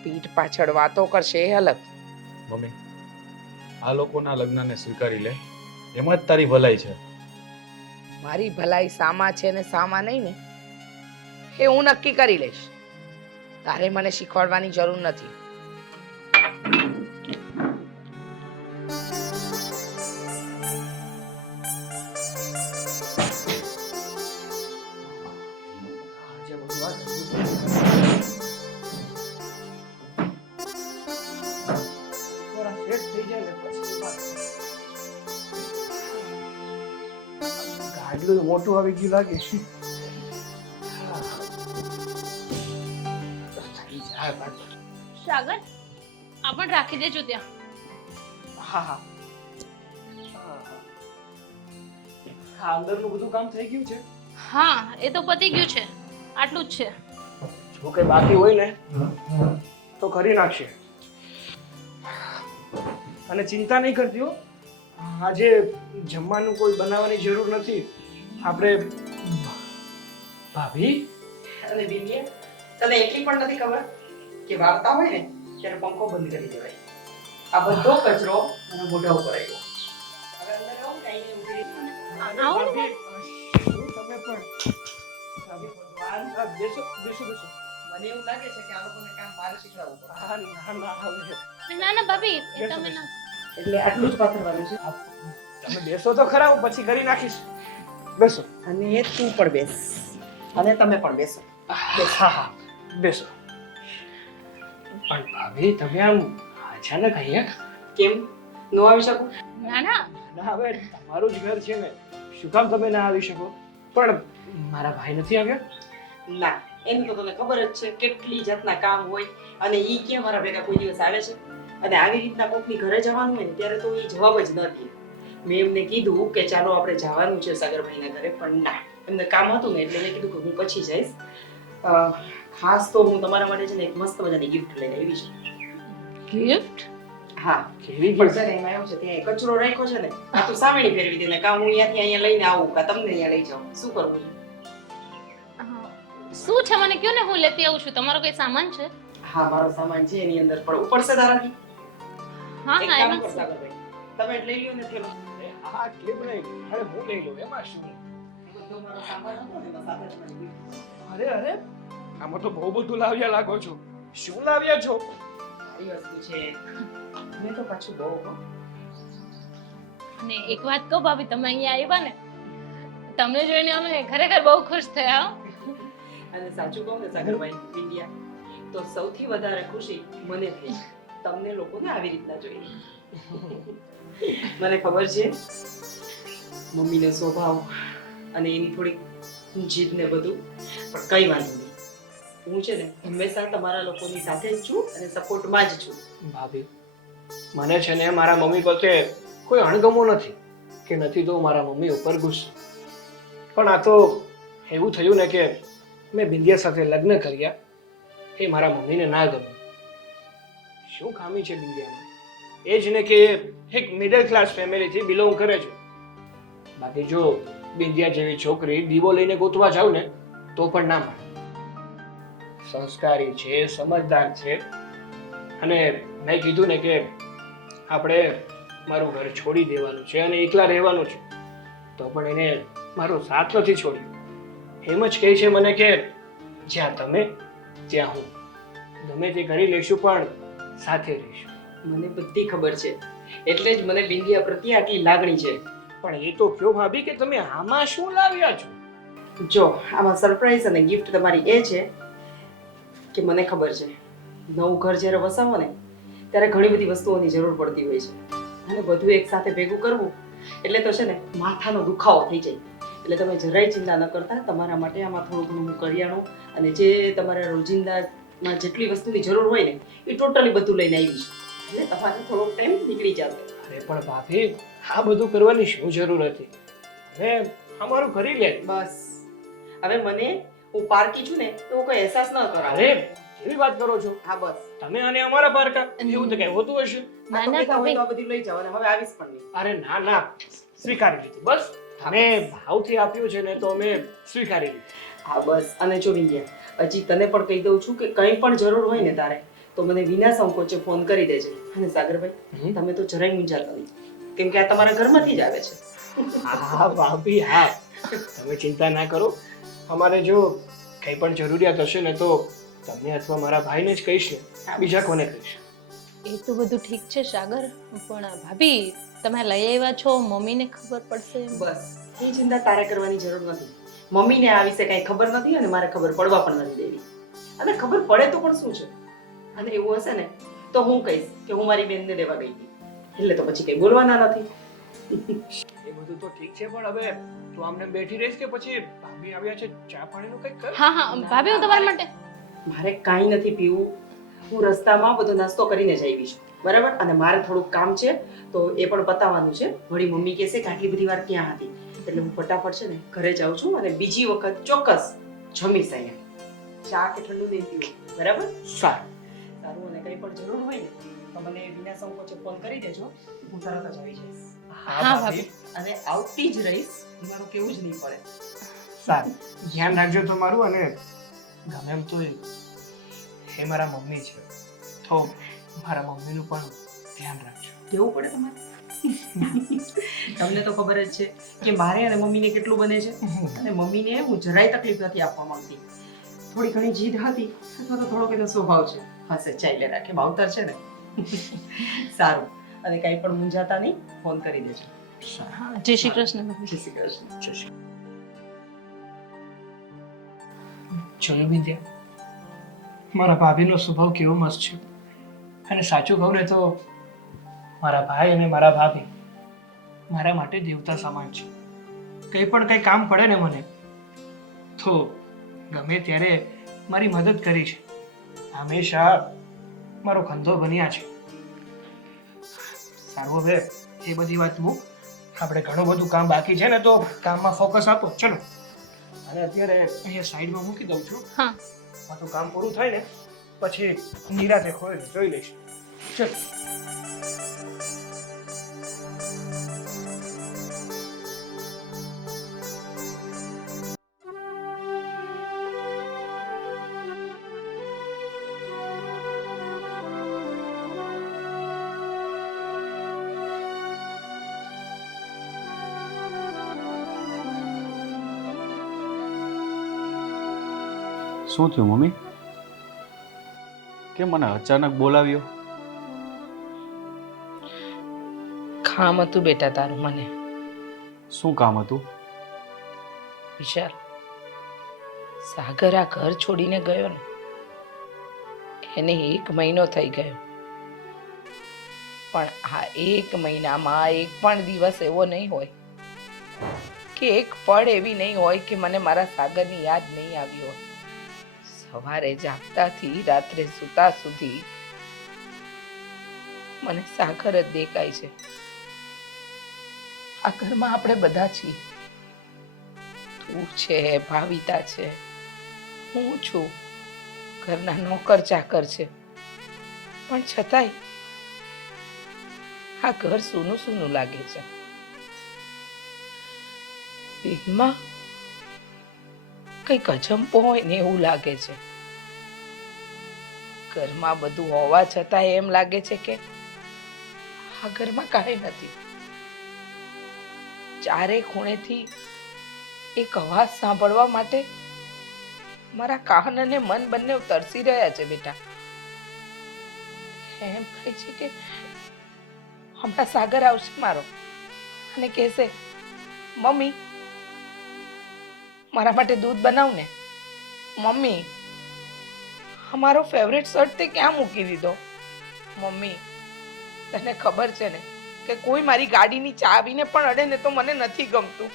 પીઠ પાછળ વાતો કરશે એ અલગ. મમ્મી, આ લોકોના લગ્નને સ્વીકારી લે, એમાં જ તારી ભલાઈ છે. મારી ભલાઈ સામા છે ને સામા નહીં ને, એ હું નક્કી કરી લઈશ. તારે મને શીખવાડવાની જરૂર નથી. ગાડલું મોટું આવી ગયું લાગે. સાગર, આ પણ રાખી દેજો ત્યાં. હા હા હા, અંદરનું બધું કામ થઈ ગયું છે. હા, એ તો પતી ગયું છે, આટલું જ છે. જો કે બાકી હોય ને તો કરી નાખશે. અને ચિંતા નહીં કરતી હો, આજે જમવાનું કોઈ બનાવવાની જરૂર નથી. આપણે ભાભી. અને બિંદિયા, તને એટલી પણ નથી ખબર કે વાર્તા હોય ને ત્યારે પંખો બંધ કરી દેવાય. આ બધો કચરો અને મોઢા ઉપર આવ્યો. હવે અંદર આવો, કાંઈ નહીં ઉભી રહી. આવો ને. તમે પણ બેસો બેસો બેસો. મને એવું લાગે છે કે આ લોકોને કામ મારે શીખવાડવું પડે. હા, ના ના હવે ના ના ભાભી, એ બેસો, તમે બેસો. ના. એટલે આટલું જ પાથરવાનું છે. તમે બેસો તો ખરા, હું પછી કરી નાખીશ. બેસો. અને તું પણ બેસ, અને તમે પણ બેસો. હા હા, બેસો. પણ ભાભી, તમે આમ અચાનક અહીંયા કેમ ન આવી શકું? ના ના, ના, હવે તમારું જ ઘર છે ને, શું કામ તમે ના આવી શકો? પણ મારા ભાઈ નથી આવ્યા? ના, એનું તો તને ખબર જ છે કેટલી જાતના કામ હોય, અને ઈ ક્યાં મારા ભેગા કોઈ દિવસ આવે છે? અને આવી રીતના કોકની ઘરે જવાનું હોય ને ત્યારે તો ઈ જવાબ જ ન દે. મેં એમને કીધું કે ચાલો આપણે જવાનું છે સાગરભાઈના ઘરે, પણ ના, એમને કામ હતું ને એટલે મેં કીધું કે હું પછી જઈશ. ખાસ તો હું તમારા માટે છે ને એક મસ્ત મજાની ગિફ્ટ લઈને આવી છું. ગિફ્ટ? હા, કેવી પણ gift? સર એમાં એવું છે ત્યાં કચરો રાખ્યો છે ને, આ તો સામેણી ફેરવી દે ને, કાં હું અહીંયાથી અહીંયા લઈને આવું, કાં તમને અહીંયા લઈ જાઉં, શું કરવું છે? શું છે મને કયો ને, હું લેતી આવું છું. તમારો કઈ સામાન છે? હા મારો સામાન છે એની અંદર પડવું પડશે તારાથી હા એક હા કામ એમાં કર શું? સાગરભાઈ તમે લઈ લ્યો ને થેલો હા કેમ નહીં અરે હું લઈ લઉં એમાં શું બધો મારો સામાન હતો ને એમાં સાથે જ પડી ગયો. અરે અરે આમાં તો બહુ બધું લાવ્યા લાગો છો શું લાવ્યા છો સારી વસ્તુ છે મેં તો પાછું બહુ હો. અને એક વાત કહું ભાભી, તમે અહીંયા આવ્યા ને, તમને જોઈને અમે ખરેખર બહુ ખુશ થયા હો. અને સાચું કહું ને સાગરભાઈ ઇન્ડિયા તો સૌથી વધારે ખુશી મને થઈ તમને લોકોને આવી રીતના જોઈએ મને ખબર છે મમ્મીનો સ્વભાવ અને એની થોડીક જીદ ને બધું પણ કઈ વાંધો નહીં હું છે ને હંમેશા તમારા લોકોની સાથે જ છું અને સપોર્ટમાં જ છું ભાભી મને છે ને મારા મમ્મી પ્રત્યે કોઈ અણગમો નથી કે નથી તો મારા મમ્મી ઉપર ગુસ્સો પણ આ તો એવું થયું ને કે મેં બિંદિયા સાથે લગ્ન કર્યા એ મારા મમ્મીને ના ગમ્યું શું ખામી છે બિંદિયામાં એ જ ને કે એક મિડલ ક્લાસ ફેમિલીથી બિલોંગ કરે છે બાકી જો બિંદિયા જેવી છોકરી દીવો લઈને ગોતવા જાવ ને તો પણ ના મળે સંસ્કારી છે સમજદાર છે અને મેં કીધું ને કે આપણે મારું ઘર છોડી દેવાનું છે અને એકલા રહેવાનું છે તો પણ એને મારો સાથ નથી છોડ્યો એમ જ કહે છે મને કે જ્યાં તમે ત્યાં હું ગમે તે કરી લઈશું પણ સાથે રહીશું મને બધી ખબર છે એટલે જ મને બિંદિયા પ્રત્યે આટલી લાગણી છે પણ એ તો કયો ભાભી કે તમે આમાં શું લાવ્યા છો જો આમાં સરપ્રાઈઝ અને ગિફ્ટ તમારી એ છે કે મને ખબર છે નવું ઘર જ્યારે વસાવો ને ત્યારે ઘણી બધી વસ્તુઓની જરૂર પડતી હોય છે અને બધું એક સાથે ભેગું કરવું એટલે તો છે ને માથાનો દુખાવો થઈ જાય એટલે તમે જરાય ચિંતા ન કરતા તમારા માટે આમાં થોડું ઘણું હું કરિયાણું અને જે તમારા રોજિંદામાં જેટલી વસ્તુની જરૂર હોય ને એ ટોટલી બધું લઈને આવી છું એટલે તમારે થોડોક ટાઈમ નીકળી જશે અરે પણ ભાભી આ બધું કરવાની શું જરૂર હતી હવે અમારું કરી લે બસ હવે મને હું પારકી છું ને એવો કોઈ અહેસાસ ન કરાવો અરે કેવી વાત કરો છો હા બસ તમે અને અમારા પારકા એવું તો કઈ હોતું હશે ના આ તો ના કહેતા હોય ભાભી, તો આ બધું લઈ જાઓ અને હવે આવીશ પણ નહીં અરે ના ના સ્વીકારી લીધું બસ તમે ભાવથી આપ્યું છે ને તો અમે સ્વીકારી લીધું હા બસ અને જો વિંધ્યા હજી તને પણ કહી દઉં છું કે કંઈ પણ જરૂર હોય ને તારે તો મને વિના સંકોચે ફોન કરી દેજે અને સાગરભાઈ તમે તો જરાય મૂંઝાતા નહીં કેમ કે આ તમારા ઘરમાંથી જ આવે છે હા ભાભી હા તમે ચિંતા ના કરો અમારે જો કંઈ પણ જરૂરિયાત હશે ને તો તમને અથવા મારા ભાઈને જ કહીશ ને બીજા કોને કહીશ એ તો બધું ઠીક છે સાગર, પણ ભાભી તમે લઈ આવ્યા છો, મમ્મીને ખબર પડશે. બસ એ ચિંતા તારે કરવાની જરૂર નથી મમ્મીને આ વિશે કંઈ ખબર નથી અને મારે ખબર પડવા પણ નથી દેવી અને ખબર પડે તો પણ શું છે અને એવું હશે ને તો હું કહીશ કે હું મારી બેનને દેવા ગઈ હતી એટલે તો પછી કંઈ બોલવાના નથી એ બધું તો ઠીક છે પણ હવે તું આમને બેઠી રહીશ કે પછી ભાભી આવ્યા છે ચા પાણીનું કંઈક કર હા હા ભાભી, હું તમારા માટે મારે કાંઈ નથી પીવું હું રસ્તામાં બધો નાસ્તો કરીને જ આવી છું બરાબર અને મારે થોડુંક કામ છે તો એ પણ પતાવવાનું છે વળી મમ્મી કહેશે કે આટલી બધી વાર ક્યાં હતી એટલે હું ફટાફટ છે ને ઘરે જાઉં છું અને બીજી વખત ચોક્કસ જમીશ અહીંયા ચા કે ઠંડુ નહીં પીવું બરાબર સારું સારું અને કંઈ પણ જરૂર હોય ને તો મને વિના સંકોચે ફોન કરી દેજો હું તરત જ આવી જઈશ હા ભાભી અને આવતી જ રહીશ મારું કેવું જ નહીં પડે સારું ધ્યાન રાખજો તમારું અને ગમે એમ તો એ મારા મમ્મી છે તો મારા મમ્મીનું પણ ધ્યાન રાખજો કેવું પડે તમારે તમને તો ખબર જ છે કે મારે અને મમ્મીને કેટલું બને છે અને મમ્મીને હું જરાય તકલીફ નથી આપવા માંગતી થોડી ઘણી જીદ હતી અથવા તો થોડોક એનો સ્વભાવ છે હશે ચાલે રાખે માવતર છે ને સારું અને કંઈ પણ મૂંઝાતા નહીં ફોન કરી દેજો હા, જય શ્રી કૃષ્ણ ભાભી. જય શ્રી કૃષ્ણ જોયું વિદ્યા મારા ભાભીનો સ્વભાવ કેવો મસ્ત છે અને સાચું કહું ને તો મારા ભાઈ અને મારા ભાભી મારા માટે દેવતા સમાન છે કંઈ પણ કંઈ કામ પડે ને મને તો ગમે ત્યારે મારી મદદ કરી છે હંમેશા મારો ખંધો બન્યા છે સારું હવે એ બધી વાત મૂક આપણે ઘણું બધું કામ બાકી છે ને તો કામમાં ફોકસ આપો ચલો અને અત્યારે અહીંયા સાઈડમાં મૂકી દઉં છું હા મારું કામ પૂરું થાય ને પછી નિરાતે ખોઈ જોઈ લઈશ ચલ શું થયું મમ્મી? કે મને અચાનક બોલાવ્યો? કામ હતું બેટા તારું મને. શું કામ હતું? વિશાલ, સાગર આ ઘર છોડીને ગયો ને એને 1 મહિનો થઈ ગયો, પણ આ 1 મહિનામાં એક પણ દિવસ એવો નહીં હોય કે એક પળ એવી નહીં હોય કે મને મારા સાગરની યાદ નહીં આવી હોય. સવારે જાગતાથી રાત્રે સૂતા સુધી મને સાગર જ દેખાય છે. આ ઘરમાં આપણે બધા છીએ. તું છે, ભાવિતા છે, હું છું, ઘરના નોકર ચાકર છે, પણ છતાંય આ ઘર સૂનું સૂનું લાગે છે. દિલમાં કંઈક અજંપો હોય ને એવું લાગે છે. ઘરમાં બધું હોવા છતાં એમ લાગે છે કે આ ઘરમાં કાંઈ નથી. ચારે ખૂણેથી એક અવાજ સાંભળવા માટે મારા કાન અને મન બંને તરસી રહ્યા છે બેટા. એમ કહે છે કે હમણાં સાગર આવશે મારો અને કહેશે, મમ્મી મારા માટે દૂધ બનાવ ને, મમ્મી અમારો ફેવરેટ શર્ટ તે ક્યાં મૂકી દીધો, મમ્મી તને ખબર છે ને કે કોઈ મારી ગાડીની ચાવીને પણ અડે ને તો મને નથી ગમતું.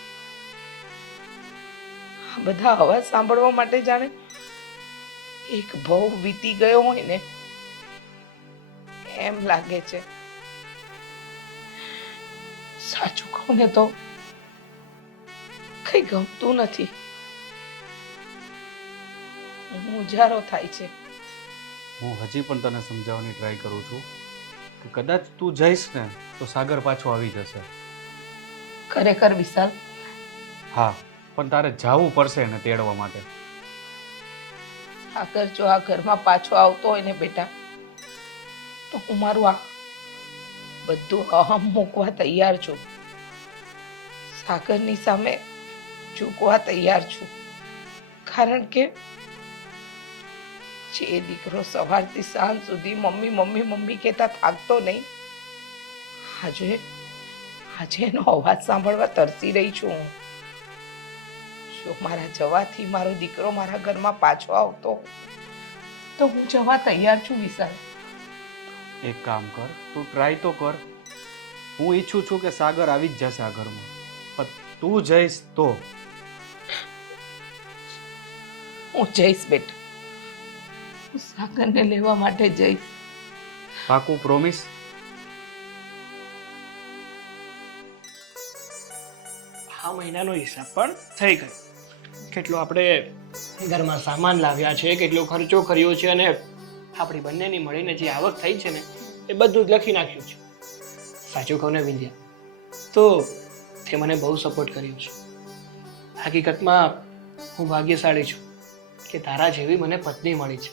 આ બધા અવાજ સાંભળવા માટે જાણે એક બહુ વીતી ગયો હોય ને એમ લાગે છે. સાચું કહું ને તો કઈ ગમતું નથી. મુંજારો થાય છે. હું હજી પણ તને સમજાવવાની ટ્રાય કરું છું કે કદાચ તું જઈશ ને તો સાગર પાછો આવી જશે. ખરેખર વિશાલ? હા, પણ તારે જવું પડશે એને તેડવા માટે. સાગર જો આ ઘરમાં પાછો આવતો હોય ને બેટા તો હું મારું આ બધું અહમ મૂકવા તૈયાર છું. સાગરની સામે ઝૂકવા તૈયાર છું. કારણ કે જે દીકરો સવારથી સાંજ સુધી મમ્મી મમ્મી મમ્મી કહેતા થાકતો નહીં, આજે એનો અવાજ સાંભળવા તરસી રહી છું હું. જો મારા જવાથી મારો દીકરો મારા ઘરમાં પાછો આવતો તો હું જવા તૈયાર છું વિશાલ. એક કામ કર, તું ટ્રાય તો કર. હું ઈચ્છું છું કે સાગર આવી જ જશે આ ઘરમાં, પણ તું જઈશ તો. હું જઈશ બેટા, હું સાગરને લેવા માટે જઈશ. પાકું પ્રોમિસ? આ મહિનાનો હિસાબ પણ થઈ ગયો. કેટલો આપણે ઘરમાં સામાન લાવ્યા છે, કેટલો ખર્ચો કર્યો છે, અને આપણી બંનેની મળીને જે આવક થઈ છે ને એ બધું જ લખી નાખ્યું છે. સાચું કહું ને વિંધ્યા, તો તે મને બહુ સપોર્ટ કર્યો છે. હકીકતમાં હું ભાગ્યશાળી છું કે તારા જેવી મને પત્ની મળી છે.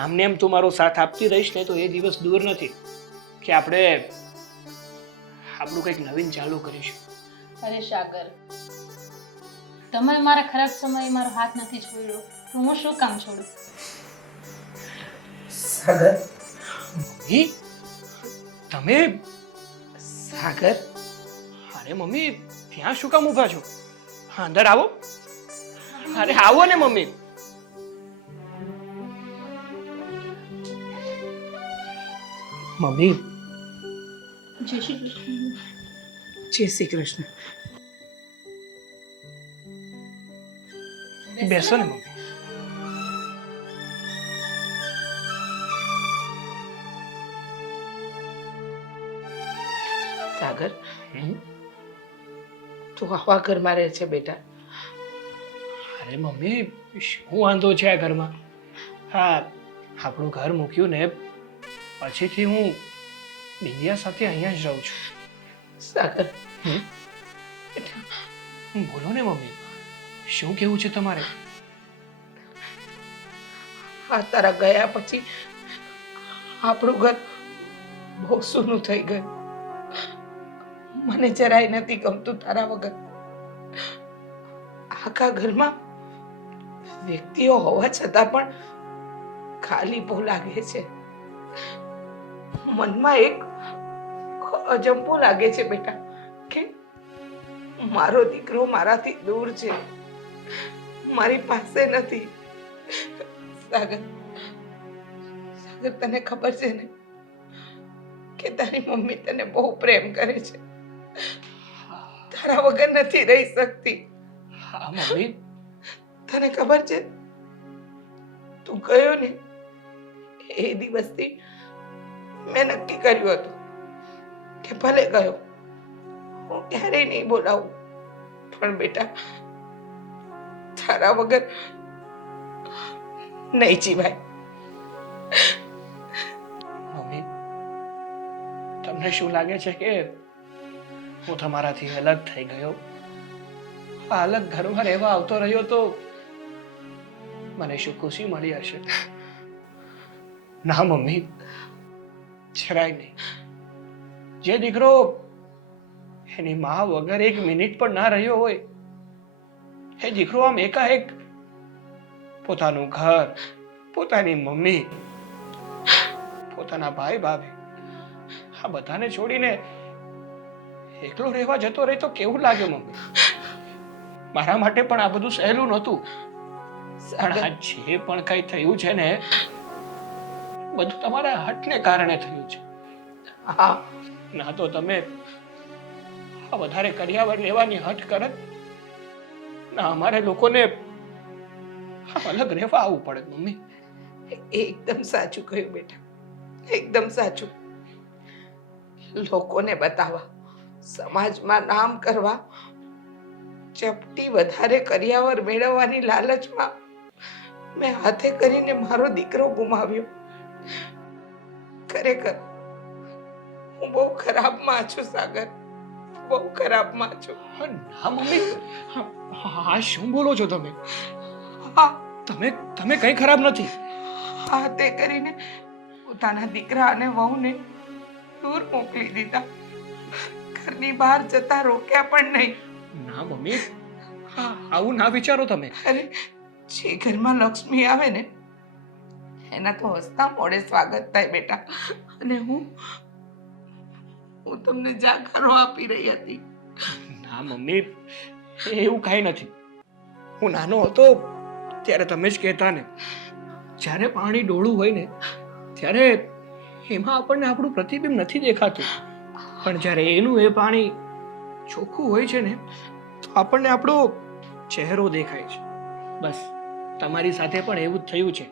આમને એમ તું મારો સાથ આપતી રહીશ ને તો એ દિવસ દૂર નથી કે આપણે આપણું કંઈક નવીન ચાલુ કરીશું. અરે સાગર, તમે મારા ખરાબ સમયે મારો હાથ નથી છોડ્યો તો હું શું કામ છોડું? સાગર? મમ્મી, તમે? સાગર? અરે મમ્મી, ત્યાં શું કામ ઊભા છો? હા, અંદર આવો. અરે આવો ને મમ્મી. મમ્મી, જય શ્રી કૃષ્ણ. જય શ્રી કૃષ્ણ. બેસો ને મમ્મી. સાગર, તું આવા ઘરમાં રહે છે બેટા? અરે મમ્મી, શું વાંધો છે આ ઘરમાં? હા, આપણું ઘર મૂક્યું ને પછીથી હું બિંદિયા સાથે અહીંયા જ રહું છું. સાગર, બોલો ને મમ્મી, શું કેવું છે તમારે? આ તારા ગયા પછી આપણું ઘર બહુ સૂનું થઈ ગયું. મને જરાય નથી ગમતું તારા વગર. આખા ઘરમાં વ્યક્તિઓ હોવા છતાં પણ ખાલી બહુ લાગે છે. મનમાં એક અજંપો લાગે છે બેટા કે મારો દીકરો મારાથી દૂર છે, મારી પાસે નથી. સાગર, સાગર, તને ખબર છે ને કે તારી મમ્મી તને બહુ પ્રેમ કરે છે, તારા વગર નથી રહી શકતી. હા મમ્મી. તને ખબર છે, તું ગયો ને એ દિવસથી મેં નક્કી કર્યું હતું કે ભલે ગયો, હું ક્યારેય નહીં બોલાવું, પણ બેટા તારા વગર નહીં જીવાય. મમ્મી, તમને શું લાગે છે કે હું તમારાથી અલગ થઈ ગયો? આ અલગ ઘરમાં રહેવા આવતો રહ્યો તો મને શું ખુશી મળી હશે? ના મમ્મી, જરાય નહીં. જે દીકરો એની મા વગર એક મિનિટ પણ ના રહ્યો હોય, એ દીકરો આમ એકાએક પોતાનું ઘર, પોતાની મમ્મી, પોતાના ભાઈ ભાભી આ બધાને છોડીને એકલો રહેવા જતો રહે તો કેવું લાગે મમ્મી? મારા માટે પણ આ બધું સહેલું નહોતું. પણ આ જે પણ કઈ થયું છે ને, બધું તમારા હઠને કારણે થયું છે. હા, ના તો તમે આ વધારે કર્યાવર લેવાની હઠ કરત, ના અમારે લોકોને અલગ રહેવા આવવું પડે મમ્મી. એકદમ સાચું કહ્યું બેટા, એકદમ સાચું. લોકોને બતાવવા, સમાજમાં નામ કરવા, ચપટી વધારે કર્યાવર મેળવવાની લાલચમાં મેં હાથે કરીને મારો દીકરો ગુમાવ્યો. ખરેખર હું બહુ ખરાબમાં છું સાગર, બહુ ખરાબમાં છું. હા મમ્મી, હા શું બોલો છો તમે? હા, તમે કઈ ખરાબ નથી. હાથે કરીને પોતાના દીકરા અને વહુને દૂર મોકલી દીધા, ઘરની બહાર જતા રોક્યા પણ નહીં. ના મમ્મી, આવું ના વિચારો તમે. અરે, જે ઘરમાં લક્ષ્મી આવે ને એના તો હસતા મોડે સ્વાગત થાય બેટા. અને હું તમને જાકારો આપી રહી હતી. ના મમ્મી, એવું કઈ નથી. હું નાનો હતો ત્યારે તમે જ કહેતા ને, જ્યારે પાણી ડોળું હોય ને ત્યારે એમાં આપણને આપણું પ્રતિબિંબ નથી દેખાતું, પણ જ્યારે એનું એ પાણી ચોખ્ખું હોય છે ને તો આપણને આપણો ચહેરો દેખાય છે. બસ તમારી સાથે પણ એવું જ થયું છે.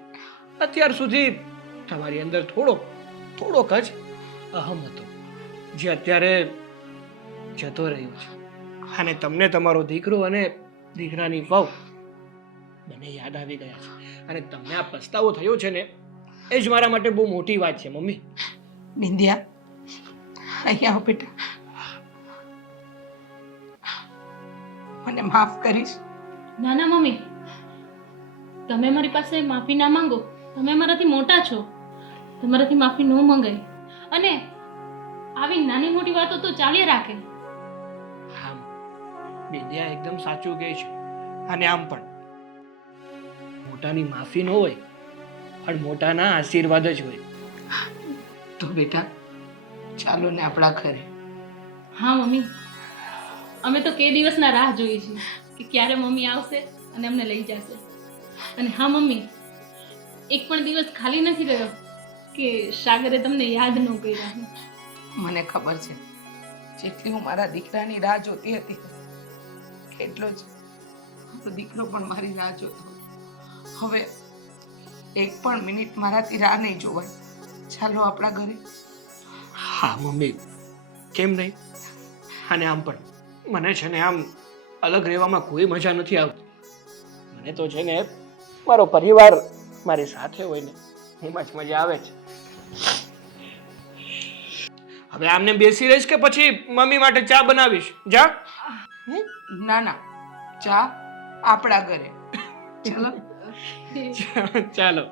અત્યાર સુધી તમારી અંદર થોડોક જ અહમ હતો, જે અત્યારે જતો રહ્યો છે. અને તમને તમારો દીકરો અને દીકરાની વહુ મને યાદ આવી ગયા છે. અને તમને આ પસ્તાવો થયો છે ને, એ જ મારા માટે બહુ મોટી વાત છે મમ્મી. બિંદિયા, અહીંયા આવ બેટા. મને માફ કરીશ? ના ના મમ્મી, તમે મારી પાસે માફી ના માંગો. તમે મારાથી મોટા છો, તમારાથી માફી ન મંગાય. અને આવી નાની મોટી વાતો તો ચાલ્યા રાખે. હા, બિંદિયા એકદમ સાચું કહે છે. અને આમ પણ મોટાની માફી ન હોય, પણ મોટાના આશીર્વાદ જ હોય. તો બેટા ચાલો ને આપણા ઘરે. હા મમ્મી, અમે તો કે દિવસના રાહ જોઈએ છીએ કે ક્યારે મમ્મી આવશે અને અમને લઈ જશે. અને હા મમ્મી, એક પણ દિવસ ખાલી નથી ગયો કે સાગરે તમને યાદ ન કર્યા. મને ખબર છે, જેટલી હું મારા દીકરાની રાહ જોતી હતી એટલો જ મારો દીકરો પણ મારી રાહ જોતો. હવે એક પણ મિનિટ મારાથી રાહ નહીં જોવાય. ચાલો આપણા ઘરે. હા મમ્મી, કેમ નહીં? અને આમ પણ મને છે ને આમ અલગ રહેવામાં કોઈ મજા નથી આવતી. મને તો છે ને મારો પરિવાર મારી સાથે હોય ને એમાં જ મજા આવે છે. હવે આમને બેસી રહીશ કે પછી મમ્મી માટે ચા બનાવીશ? જા. ના ના, ચા આપણા ઘરે. ચાલો. ચાલો.